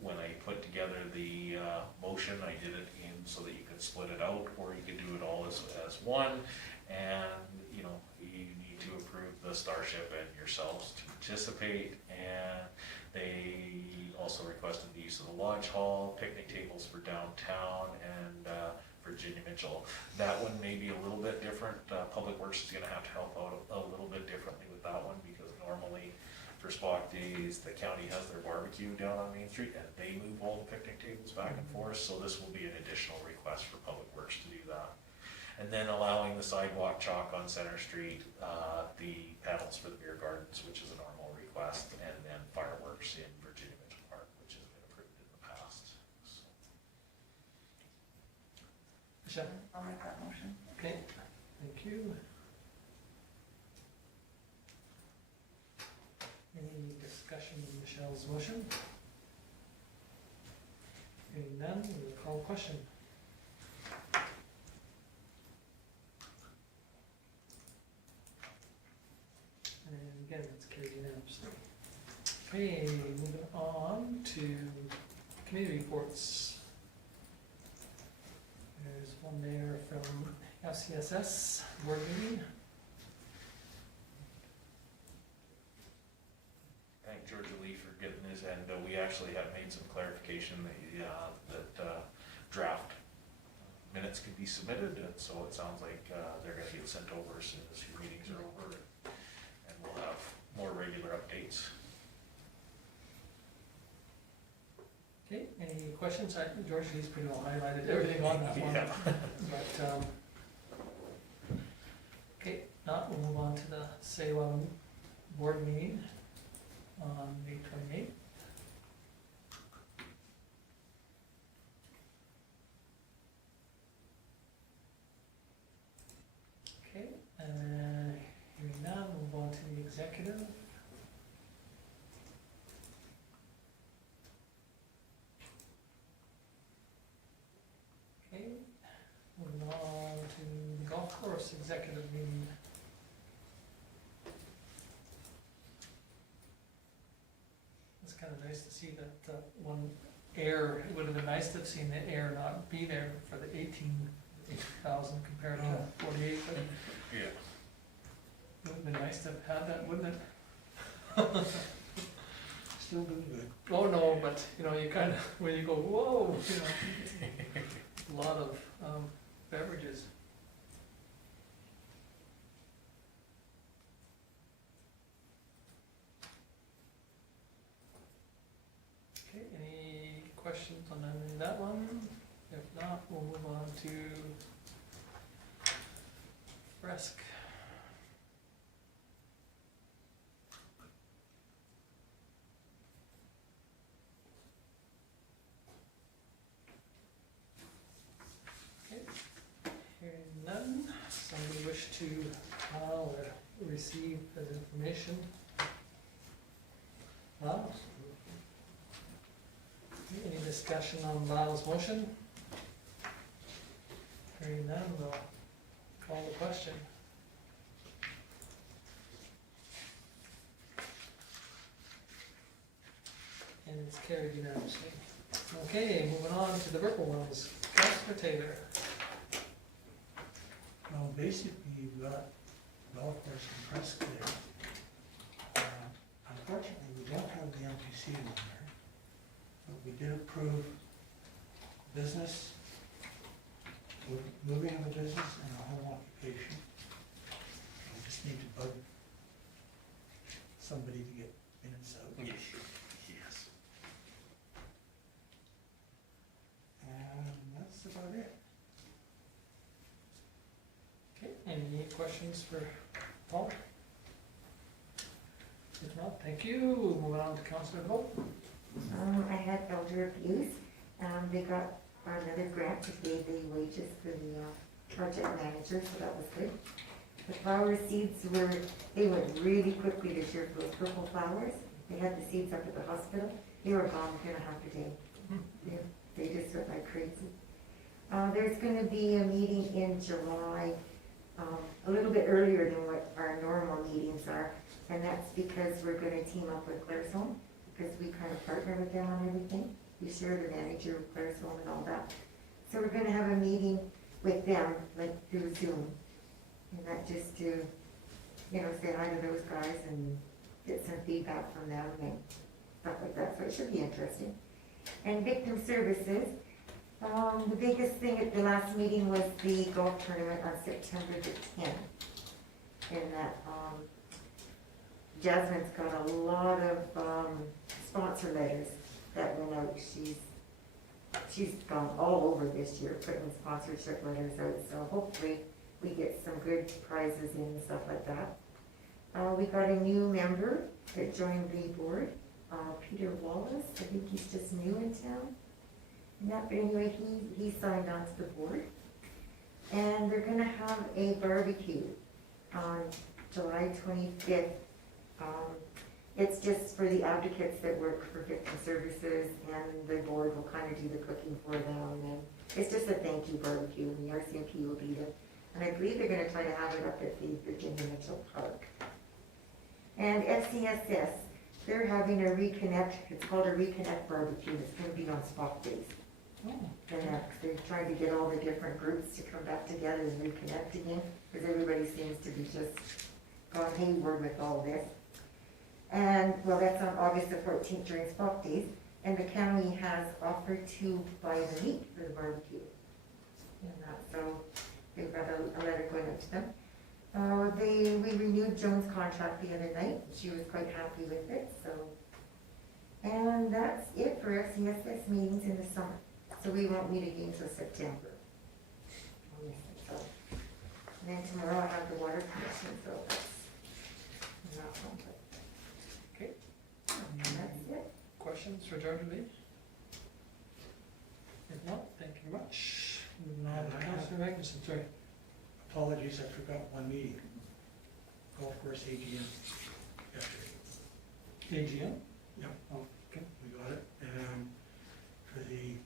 when I put together the motion, I did it in so that you could split it out, or you could do it all as one. And you know, you need to approve the Starship and yourselves to participate. And they also requested the use of the lodge hall, picnic tables for downtown, and Virginia Mitchell. That one may be a little bit different. Public Works is gonna have to help out a little bit differently with that one, because normally for Spock Days, the county has their barbecue down on Main Street, and they move all the picnic tables back and forth, so this will be an additional request for Public Works to do that. And then allowing the sidewalk chalk on Center Street, the panels for the beer gardens, which is a normal request, and then fireworks in Virginia Mitchell Park, which has been approved in the past. So, Michelle? I'll make that motion. Okay, thank you. Any discussion on Michelle's motion? Hearing none, we'll call the question. And again, it's carried unanimously. Okay, moving on to committee reports. There's one there from FCSS board meeting. thank Georgia Lee for getting this, and we actually have made some clarification that draft minutes can be submitted, and so it sounds like they're gonna get sent over as soon as your meetings are over, and we'll have more regular updates. Okay, any questions? George, he's pretty well highlighted everything on that one. Yeah. But, okay, not, we'll move on to the Salem board meeting on May 28th. Okay, hearing none, we'll move on to the executive. Okay, moving on to the golf course executive meeting. It's kind of nice to see that one air, it would have been nice to have seen the air not be there for the 18,000 compared to 48, but Yeah. it would have been nice to have had that, wouldn't it? Still doing good. Oh, no, but, you know, you kind of, when you go, whoa, you know, a lot of beverages. Okay, any questions on that one? If not, we'll move on to Fresk. Hearing none, somebody wish to file or receive as information? Lyle? Any discussion on Lyle's motion? Hearing none, we'll call the question. And it's carried unanimously. Okay, moving on to the purple ones. Councilor Taylor. Well, basically, you've got golf course and Presque there. Unfortunately, we don't have the MPC on there, but we did approve business, moving of a business and a home occupation. We just need to bug somebody to get minutes out. Any questions for Paul? If not, thank you. Moving on to Councillor Vogt. I had elder abuse. They got another grant to pay the wages for the project manager, so that was good. The flower seeds they went really quickly this year for those purple flowers. They had the seeds up at the hospital. They were gone within a half a day. They just went like crazy. There's gonna be a meeting in July, a little bit earlier than what our normal meetings are. And that's because we're gonna team up with Claresholm, because we kind of partner with them on everything. We share the manager of Claresholm and all that. So we're gonna have a meeting with them, like through Zoom. And that just to, say hi to those guys and get some feedback from them and stuff like that. So it should be interesting. And victim services, the biggest thing at the last meeting was the golf tournament on September the 10th. And that, Jasmine's got a lot of sponsor letters that went out. She's gone all over this year putting sponsorship letters out, so hopefully we get some good prizes in and stuff like that. We got a new member that joined the board, Peter Wallace. I think he's just new in town. But anyway, he signed on to the board. And they're gonna have a barbecue on July 25th. It's just for the advocates that work for victim services, and the board will kind of do the cooking for them, and it's just a thank you barbecue, and the RCMP will be there. And I believe they're gonna try to have it up at the Virginia Mitchell Park. And FCSS, they're having a reconnect, it's called a reconnect barbecue, it's gonna be on Spock Days. And they're trying to get all the different groups to come back together and reconnect again, because everybody seems to be just gone hayward with all this. And, well, that's on August the 14th during Spock Days, and the county has offered to buy the meat for the barbecue. And so they've got a letter going out to them. We renewed Joan's contract the other night. She was quite happy with it, so. And that's it for FCSS meetings in the summer. So we won't meet again until September. So, and then tomorrow I have the water commission, so that's not fun, but. Okay. And that's it. Questions for George and me? If not, thank you very much. Moving on to Councillor Magnuson, sorry. Apologies, I forgot one meeting. Golf course AGM yesterday. AGM? Yep. Oh, okay. We got it. And for the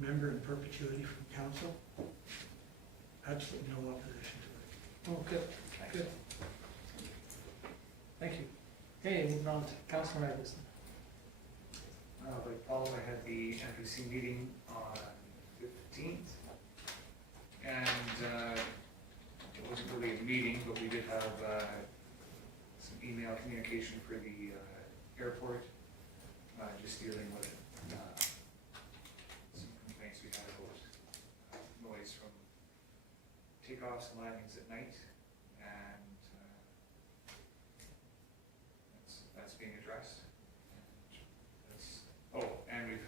member in perpetuity from council, absolutely no opposition to it. Oh, good, good. Thank you. Okay, moving on to Councillor Magnuson. Like Paul, I had the MPC meeting on 15th, and it wasn't really a meeting, but we did have some email communication for the airport, just dealing with some complaints we had about noise from takeoffs and landings at night, and that's being addressed. And we've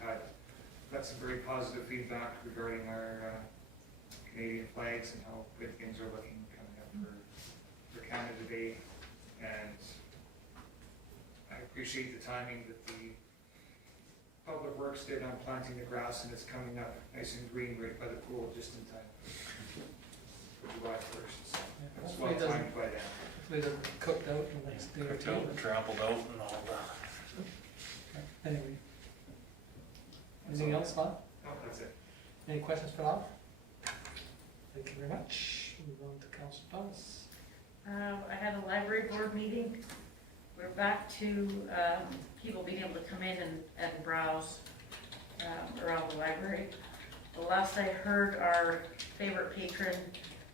got some very positive feedback regarding our Canadian flags and how good things are looking coming up for Canada Day. And I appreciate the timing that the Public Works did on planting the grass, and it's coming up nice and green right by the pool just in time for July 1st. So it's well timed by then. Hopefully they're cooked out in the next day or Cooked two. out and trampled out and all that. Anyway. Anything else, Bob? No, that's it. Any questions for Bob? Thank you very much. Move on to Councillor Thomas. I had a library board meeting. We're back to people being able to come in and browse around the library. The last I heard, our favorite patron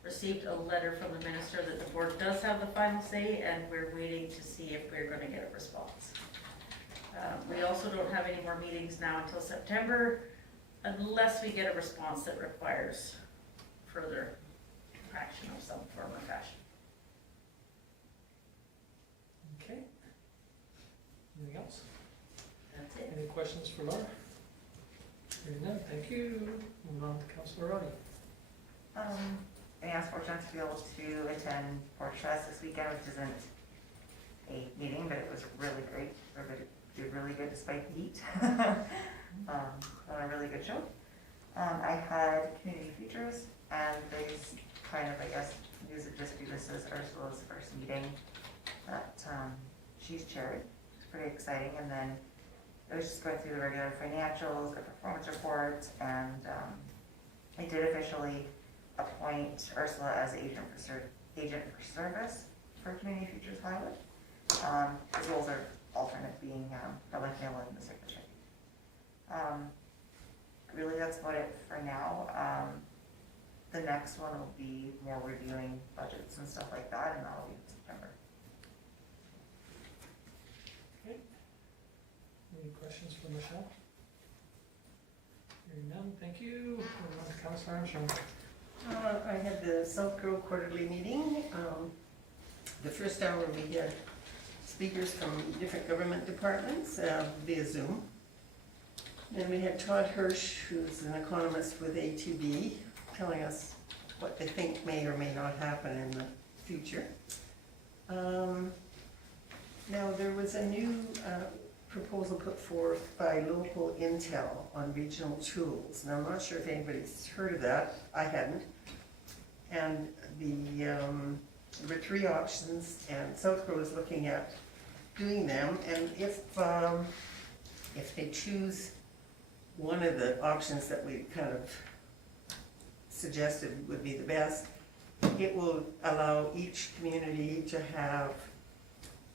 received a letter from the minister that the board does have the final say, and we're waiting to see if we're going to get a response. We also don't have any more meetings now until September, unless we get a response that requires further action of some form or fashion. Okay. Anything else? That's it. Any questions for Laura? Hearing none, thank you. Move on to Councillor Roddy. I was fortunate to be able to attend Porch Fest this weekend, which isn't a meeting, but it was really great. Everybody did really good despite the heat. A really good show. I had community features, and they just kind of, I guess, use it just because this is Ursula's first meeting that she's chaired. It's pretty exciting. And then it was just going through the regular financials, the performance report, and I did officially appoint Ursula as agent for service for Community Futures Highwood. His roles are alternate, being Ellen Hill and the secretary. Really, that's about it for now. The next one will be more reviewing budgets and stuff like that, and that'll be in September. Okay. Any questions for Michelle? Hearing none, thank you. Moving on to Councillor Armstrong. I had the South Grove quarterly meeting. The first hour we had speakers from different government departments via Zoom. Then we had Todd Hirsch, who's an economist with ATB, telling us what they think may or may not happen in the future. Now, there was a new proposal put forth by local intel on regional tools, and I'm not sure if anybody's heard of that. I hadn't. And there were 3 options, and South Grove is looking at doing them. And if they choose one of the options that we kind of suggested would be the best, it will allow each community to have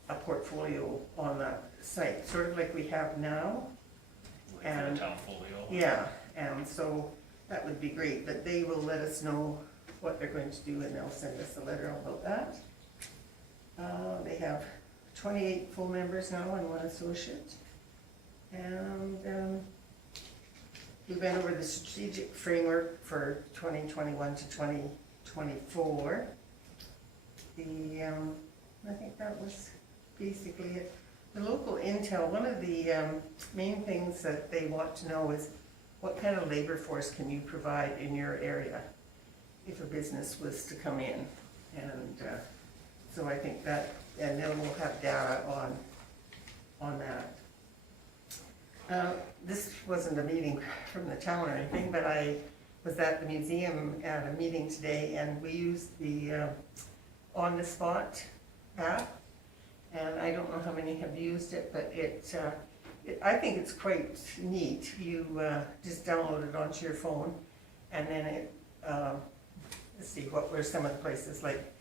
a portfolio on that site, sort of like we have now. Like for And the town folio. yeah, and so that would be great, but they will let us know what they're going to do, and they'll send us a letter about that. They have 28 full members now and 1 associate. And we went over the strategic framework for 2021 to 2024. I think that was basically it. The local intel, one of the main things that they want to know is what kind of labor force can you provide in your area if a business was to come in. And so I think that, and then we'll have data on that. This wasn't a meeting from the town or anything, but I was at the museum at a meeting today, and we used the On the Spot app. And I don't know how many have used it, but I think it's quite neat. You just download it onto your phone, and then it, let's see, what were some of the places, like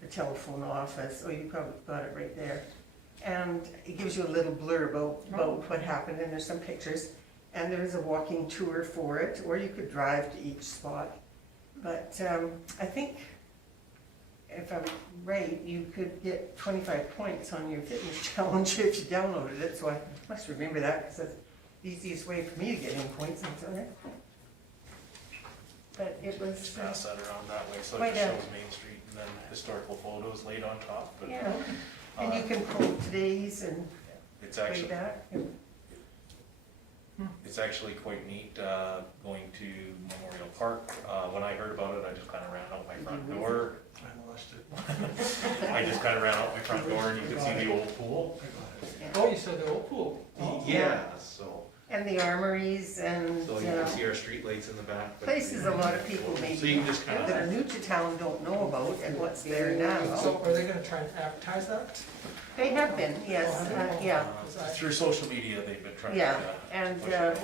the telephone office. Oh, you probably got it right there. And it gives you a little blurb about what happened, and there's some pictures. And there's a walking tour for it, or you could drive to each spot. But I think, if I'm right, you could get 25 points on your fitness challenge if you downloaded it, so I must remember that, because that's the easiest way for me to get any points into it. But it was, Just pass that around that way, so Quite it just a- shows Main Street and then historical photos laid on top, but. yeah, and you can pull today's and It's way actually, back. it's actually quite neat, going to Memorial Park. When I heard about it, I just kinda ran out my front door. I lost it. I just kinda ran out my front door, and you could see the old pool. I got it. Oh, you said the old pool. Oh. Yeah, so And the armories and you can see our streetlights in the back. but- places a lot of people So you maybe can just that kinda, are new to town don't know about and what's there now. So are they gonna try and advertise that? They have been, yes, yeah. through social media, they've been trying to. Yeah, and push it out.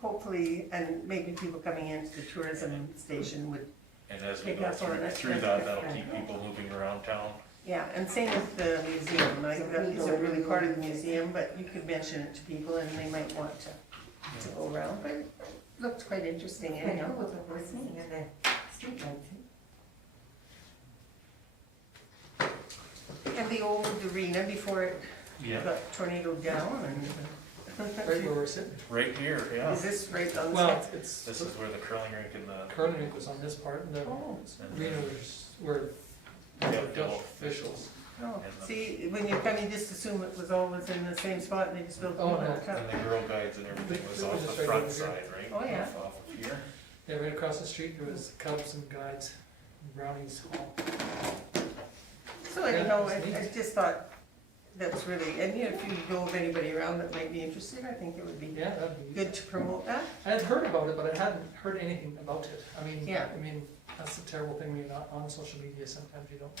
hopefully, and maybe people coming into the tourism station would, And as we pick go up on it. through that, that'll keep people moving around town. yeah, and same with the museum. Like, that isn't really part of the museum, but you could mention it to people and they might want to go around. But it looked quite interesting I anyhow. know what we're seeing in the street lights. And the old arena before it Yeah. got tornadoed down and. Right where we're sitting. Right here, yeah. Is this right on the Well, side? it's, This is where the curling rink and the. curling rink was on this part, and the Oh, arena was where Yeah, the the Dutch old- officials. oh, see, when you come, you just assume it was always in the same spot and they just built. Oh, no. another cup. And the Girl Guides and everything was It was off just the right front over here. side, right? Oh, yeah. Off of here. Yeah, right across the street, there was Cubs and Guides Brownies Hall. So anyhow, Yeah, it's I neat. just thought that's really, and you know, if you know of anybody around that might be interested, I think it would be Yeah, that'd be. good to promote that. I had heard about it, but I hadn't heard anything about it. Yeah. I mean, that's the terrible thing when you're not on social media, sometimes you don't.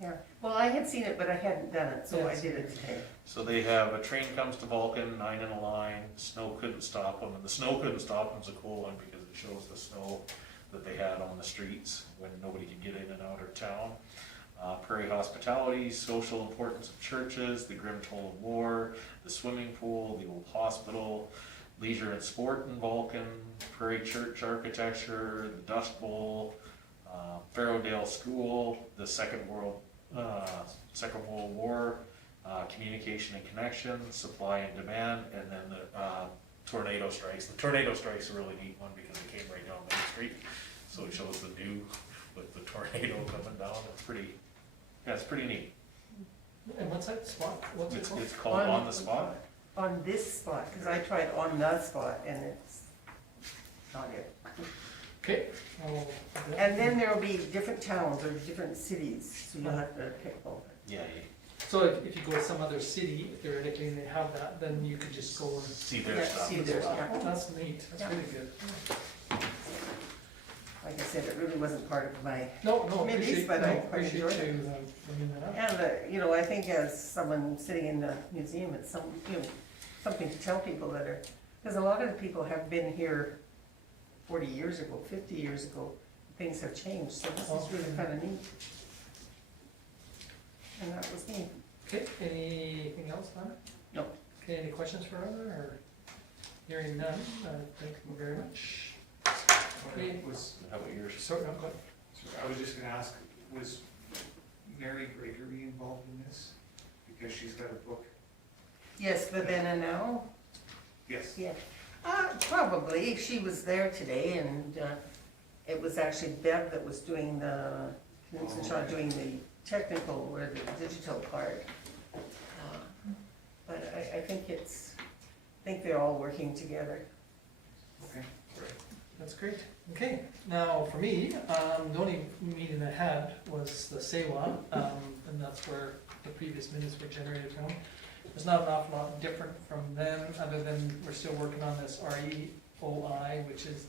Yeah, well, I had seen it, but I hadn't done it, so Yeah, I it's- did it today. So they have, a train comes to Vulcan, 9 in a line, snow couldn't stop them, and the snow couldn't stop them's a cool one because it shows the snow that they had on the streets when nobody could get in and out of town. Prairie hospitality, social importance of churches, the grim toll of war, the swimming pool, the old hospital, leisure and sport in Vulcan, Prairie church architecture, the Dust Bowl, Farrowdale School, the Second World War, communication and connection, supply and demand, and then the tornado strikes. The tornado strike's a really neat one because it came right down Main Street, so it shows the view with the tornado coming down. It's pretty, yeah, it's pretty neat. And what's that spot? What's it It's, called? it's called On the Spot. On this spot, because I tried on the spot and it's not it. Okay. I'll- And then there'll be different towns or different cities, so you'll have to pick one. Yeah, So if you go to some other city, theoretically, and they have that, then you could just go and. see their Yeah, stuff see as their well. stuff. Oh, that's neat, that's Yeah. really good. Like I said, it really wasn't part of my, No, Maybe, appreciate, but I quite appreciate enjoyed it. you bringing that up. and, you know, I think as someone sitting in the museum, it's some, you know, something to tell people that are, because a lot of the people have been here 40 years ago, 50 years ago, things have changed, so this is really kind of neat. And that was me. Okay, anything else, Donna? No. Okay, any questions for her, or hearing none, thank you very much. Okay. Was, How about yours? Sorry, no, go ahead. I was just gonna ask, was Mary Gregory involved in this? Because she's got a book. Yes, the then and now. Yes. Yeah, probably. She was there today, and it was actually Bev that was doing the, doing the technical or the digital part. But I think I think they're all working together. Okay, great. That's great. Okay, now for me, the only meeting I had was the SEWA, and that's where the previous minutes were generated from. There's not an awful lot different from them, other than we're still working on this REOI, which is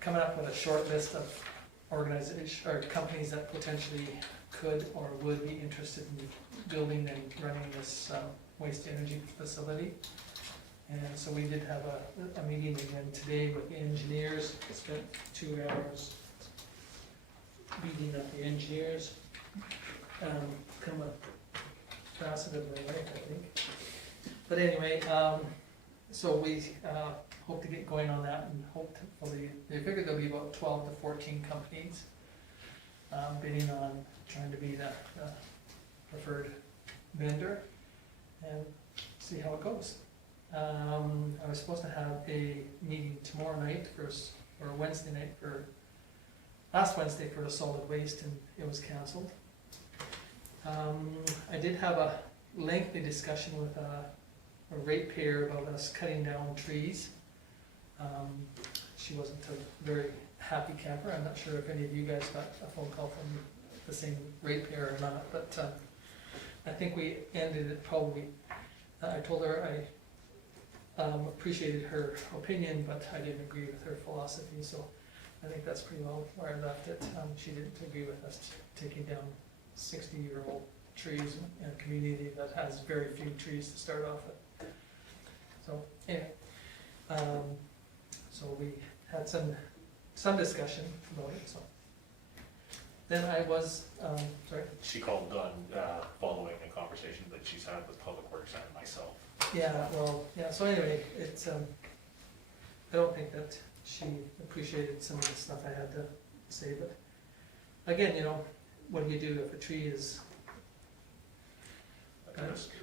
coming up with a short list of organizations or companies that potentially could or would be interested in building and running this waste energy facility. And so we did have a meeting again today with the engineers, spent 2 hours meeting up the engineers, kind of positively, right, I think. But anyway, so we hope to get going on that, and hopefully, they figure there'll be about 12 to 14 companies bidding on trying to be the preferred vendor, and see how it goes. I was supposed to have a meeting tomorrow night or Wednesday night last Wednesday for the solid waste, and it was canceled. I did have a lengthy discussion with a ratepayer about us cutting down trees. She wasn't a very happy camper. I'm not sure if any of you guys got a phone call from the same ratepayer or not, but I think we ended it probably. I told her I appreciated her opinion, but I didn't agree with her philosophy, so I think that's pretty well where I left it. She didn't agree with us taking down 60-year-old trees in a community that has very few trees to start off with. So anyway, so we had some discussion about it. So then I was sorry. She called Dunn, following a conversation that she's had with Public Works and myself. Yeah, well, yeah, so anyway, it's, I don't think that she appreciated some of the stuff I had to say, but again, you know, what do you do if a tree is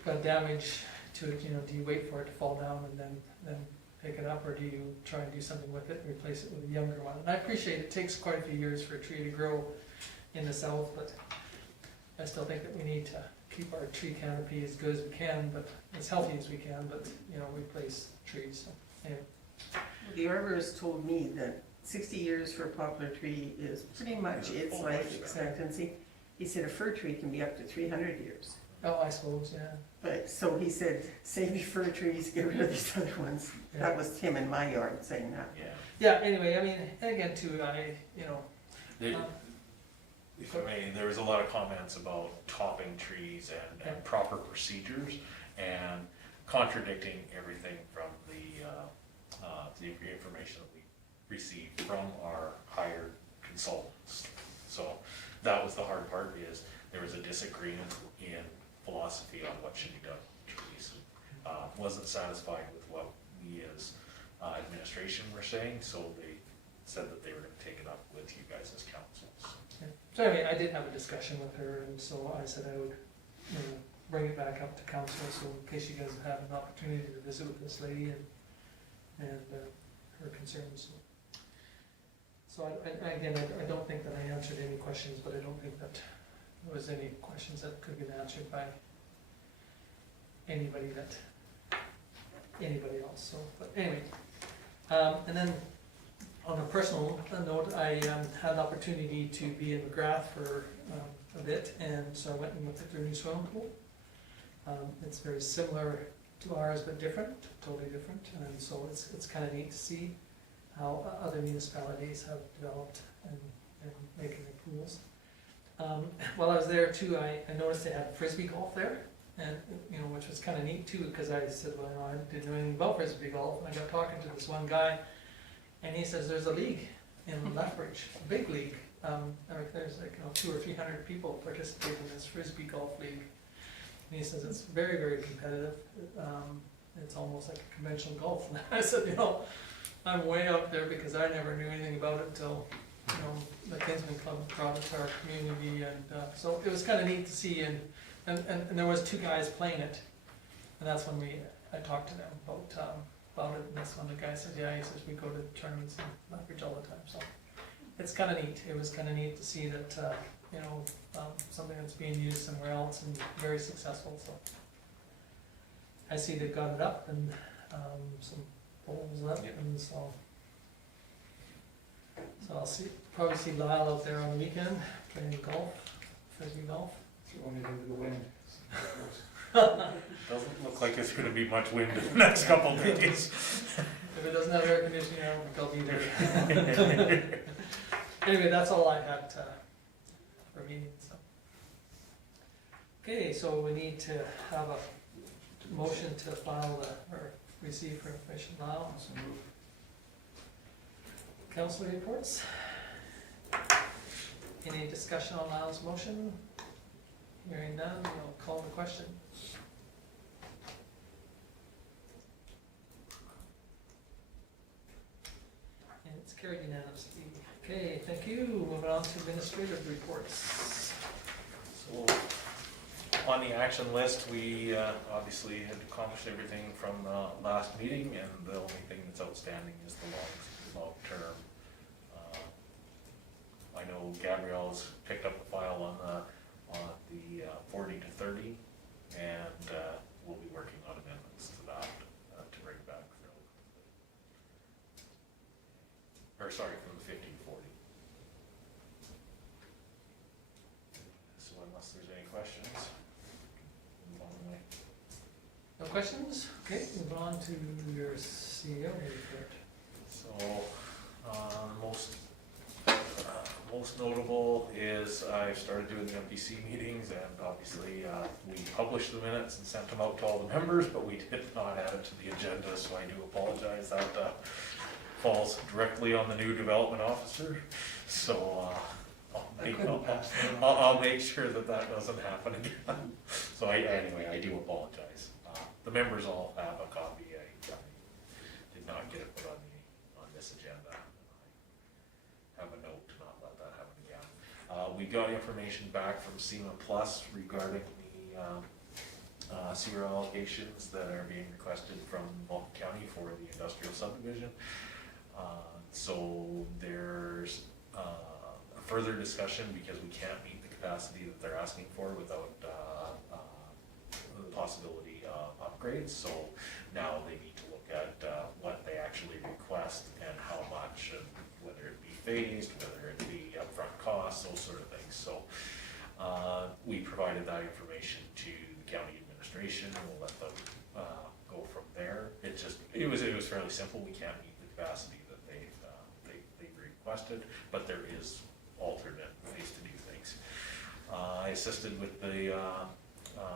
got damage to it, you know, do you wait for it to fall down and then pick it up, or do you try and do something with it and replace it with a younger one? And I appreciate it takes quite a few years for a tree to grow in the south, but I still think that we need to keep our tree canopy as good as we can, but as healthy as we can, but, you know, replace trees, so, anyway. The arborist told me that 60 years for a poplar tree is pretty much its Full life lifespan. expectancy. He said a fir tree can be up to 300 years. Oh, I suppose, yeah. But, so he said, save your fir trees, get rid of these other ones. Yeah. That was him in my yard saying that. Yeah. Yeah, anyway, I mean, and again too, you know, They- um, If I may, there was a lot of comments about topping trees and proper procedures and contradicting everything from the information that we received from our hired consultants. So that was the hard part, is there was a disagreement in philosophy on what should be done with trees. Wasn't satisfied with what we as administration were saying, so they said that they were gonna take it up with you guys as councils. yeah. So anyway, I did have a discussion with her, and so I said I would, you know, bring it back up to council, so in case you guys have an opportunity to visit with this lady and her concerns. So I don't think that I answered any questions, but I don't think that there was any questions that could have been answered by anybody else, so, but anyway. And then, on a personal note, I had an opportunity to be in McGrath for a bit, and so I went and looked at their new swimming pool. It's very similar to ours, but different, totally different, and so it's kind of neat to see how other municipalities have developed and making their pools. While I was there too, I noticed they had frisbee golf there, and, you know, which was kind of neat too, because I said, well, you know, I didn't know anything about frisbee golf, and I got talking to this one guy, and he says there's a league in Lethbridge, a big league. There's like, you know, 200 or 300 people participate in this frisbee golf league. And he says it's very, very competitive. It's almost like a conventional golf. And I said, you know, I'm way up there because I never knew anything about it until, you know, the Kinsman Club brought it to our community, and so it was kind of neat to see. And there was two guys playing it, and that's when I talked to them about it. And that's when the guy said, yeah, he says we go to tournaments in Lethbridge all the time. So it's kind of neat. It was kind of neat to see that, you know, something that's being used somewhere else and very successful. So I see they've got it up and some poles up, Yep. and so I'll probably see Lyle out there on the weekend playing golf, frisbee golf. So only into the wind. Doesn't look like it's gonna be much wind in the next couple of days. If it doesn't have air conditioning, I don't think I'll be there. Anyway, that's all I had for meetings. So. Okay, so we need to have a motion to file or receive for information now. Council reports. Any discussion on Lyle's motion? Hearing none, we'll call the question. And it's carried unanimously. Okay, thank you. Moving on to administrative reports. So, on the action list, we obviously had accomplished everything from the last meeting, and the only thing that's outstanding is the long-term. I know Gabrielle's picked up the file on the 40 to 30, and we'll be working on amendments to that to bring back from the 50 to 40. So unless there's any questions, move on the way. No questions? Okay, move on to your CEO report. So, most notable is I've started doing the MPC meetings, and obviously we published the minutes and sent them out to all the members, but we did not add it to the agenda, so I do apologize. That falls directly on the new development officer, so I'll make sure that doesn't happen again. So anyway, I do apologize. The members all have a copy. I did not get it put on this agenda. I have a note to not let that happen again. We got information back from SEMA Plus regarding the sewer allocations that are being requested from Vulcan County for the industrial subdivision. So there's a further discussion because we can't meet the capacity that they're asking for without the possibility of upgrades. So now they need to look at what they actually request and how much, and whether phased, whether it be upfront costs, those sort of things. So we provided that information to the county administration, and we'll let them go from there. It was fairly simple. We can't meet the capacity that they've requested, but there is alternate ways to do things. I assisted with the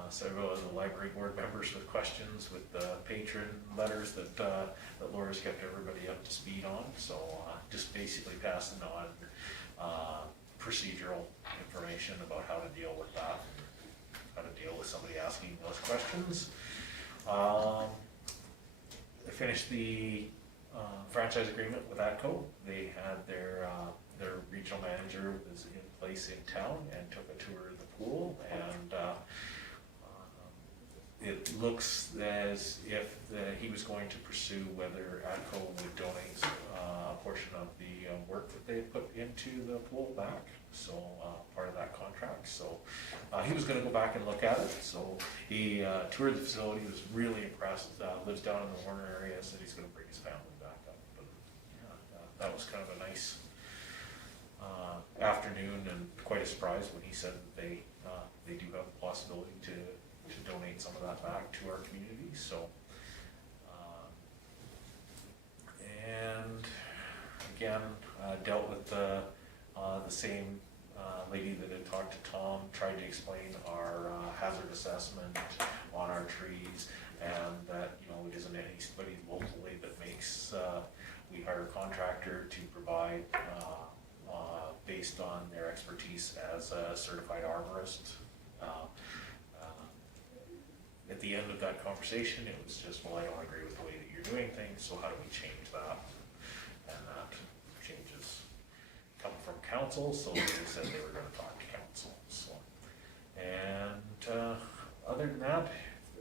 several of the library board members with questions, with the patron letters that Laura's kept everybody up to speed on. So just basically passing on procedural information about how to deal with that, how to deal with somebody asking those questions. I finished the franchise agreement with ATCO. They had their regional manager was in place in town and took a tour of the pool, and it looks as if he was going to pursue whether ATCO would donate a portion of the work that they put into the pool back, so part of that contract. So he was going to go back and look at it. So he toured the facility, was really impressed. Lives down in the Warner area, said he's going to bring his family back up. But yeah, that was kind of a nice afternoon, and quite a surprise when he said that they do have the possibility to donate some of that back to our community. So and again, dealt with the same lady that had talked to Tom, tried to explain our hazard assessment on our trees, and that, you know, it isn't anybody locally that makes, we hire a contractor to provide based on their expertise as a certified arborist. At the end of that conversation, it was just, well, I don't agree with the way that you're doing things, so how do we change that? And that changes come from council, so they said they were going to talk to council. So, and other than that,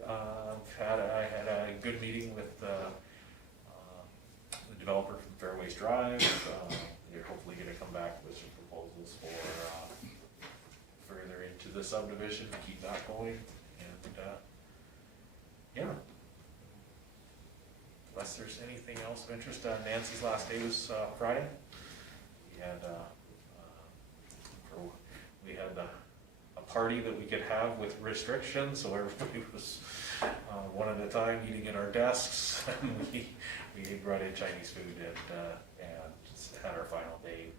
I had a good meeting with the developer from Fairways Drive. They're hopefully going to come back with some proposals for further into the subdivision to keep that going. And yeah, unless there's anything else of interest. Nancy's last day was Friday. We had a party that we could have with restrictions, so everybody was one at a time eating at our desks. And we brought in Chinese food and had our final day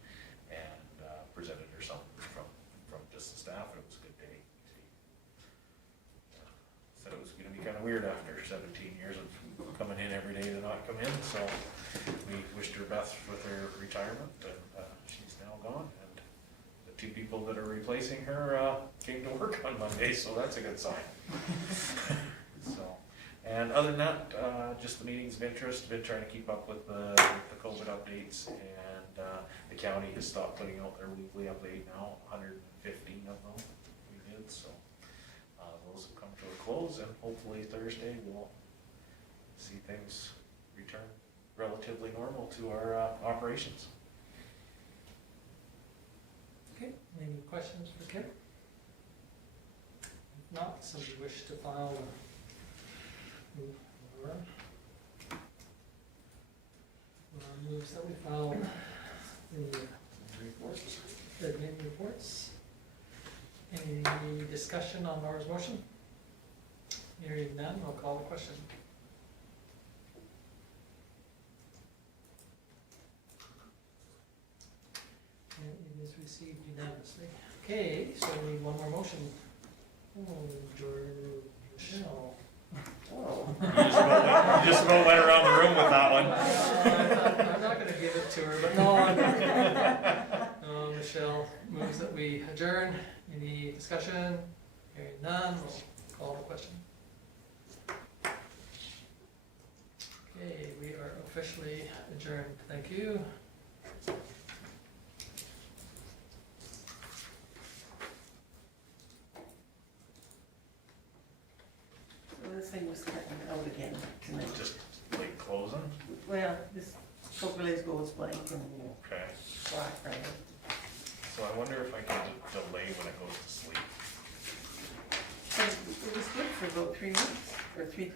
and presented her something from just the staff, and it was a good day. Said it was going to be kind of weird after 17 years of coming in every day to not come in, so we wished her best with her retirement, and she's now gone, and the two people that are replacing her came to work on Monday, so that's a good sign. So, and other than that, just the meetings of interest. Been trying to keep up with the COVID updates, and the county has stopped putting out their weekly update now. 115 of them we did, so those have come to a close, and hopefully Thursday we'll see things return relatively normal to our operations. Okay, any questions for Kip? If not, somebody wish to file moves that we file the admin reports. Any discussion on Laura's motion? Hearing none, we'll call the question. And it is received unanimously. Okay, so we need one more motion. Oh, George, Michelle. Oh. You just about went around the room with that one. I'm not gonna give it to her, but no, Michelle moves that we adjourn. Any discussion? Hearing none, we'll call the question. Okay, we are officially adjourned. Thank you. So this thing was cutting out again tonight. Just like closing. Well, this overlays goes blank and Okay. black, right? So I wonder if I can delay when it goes to sleep. But it was good for about 3 weeks, or 3 times.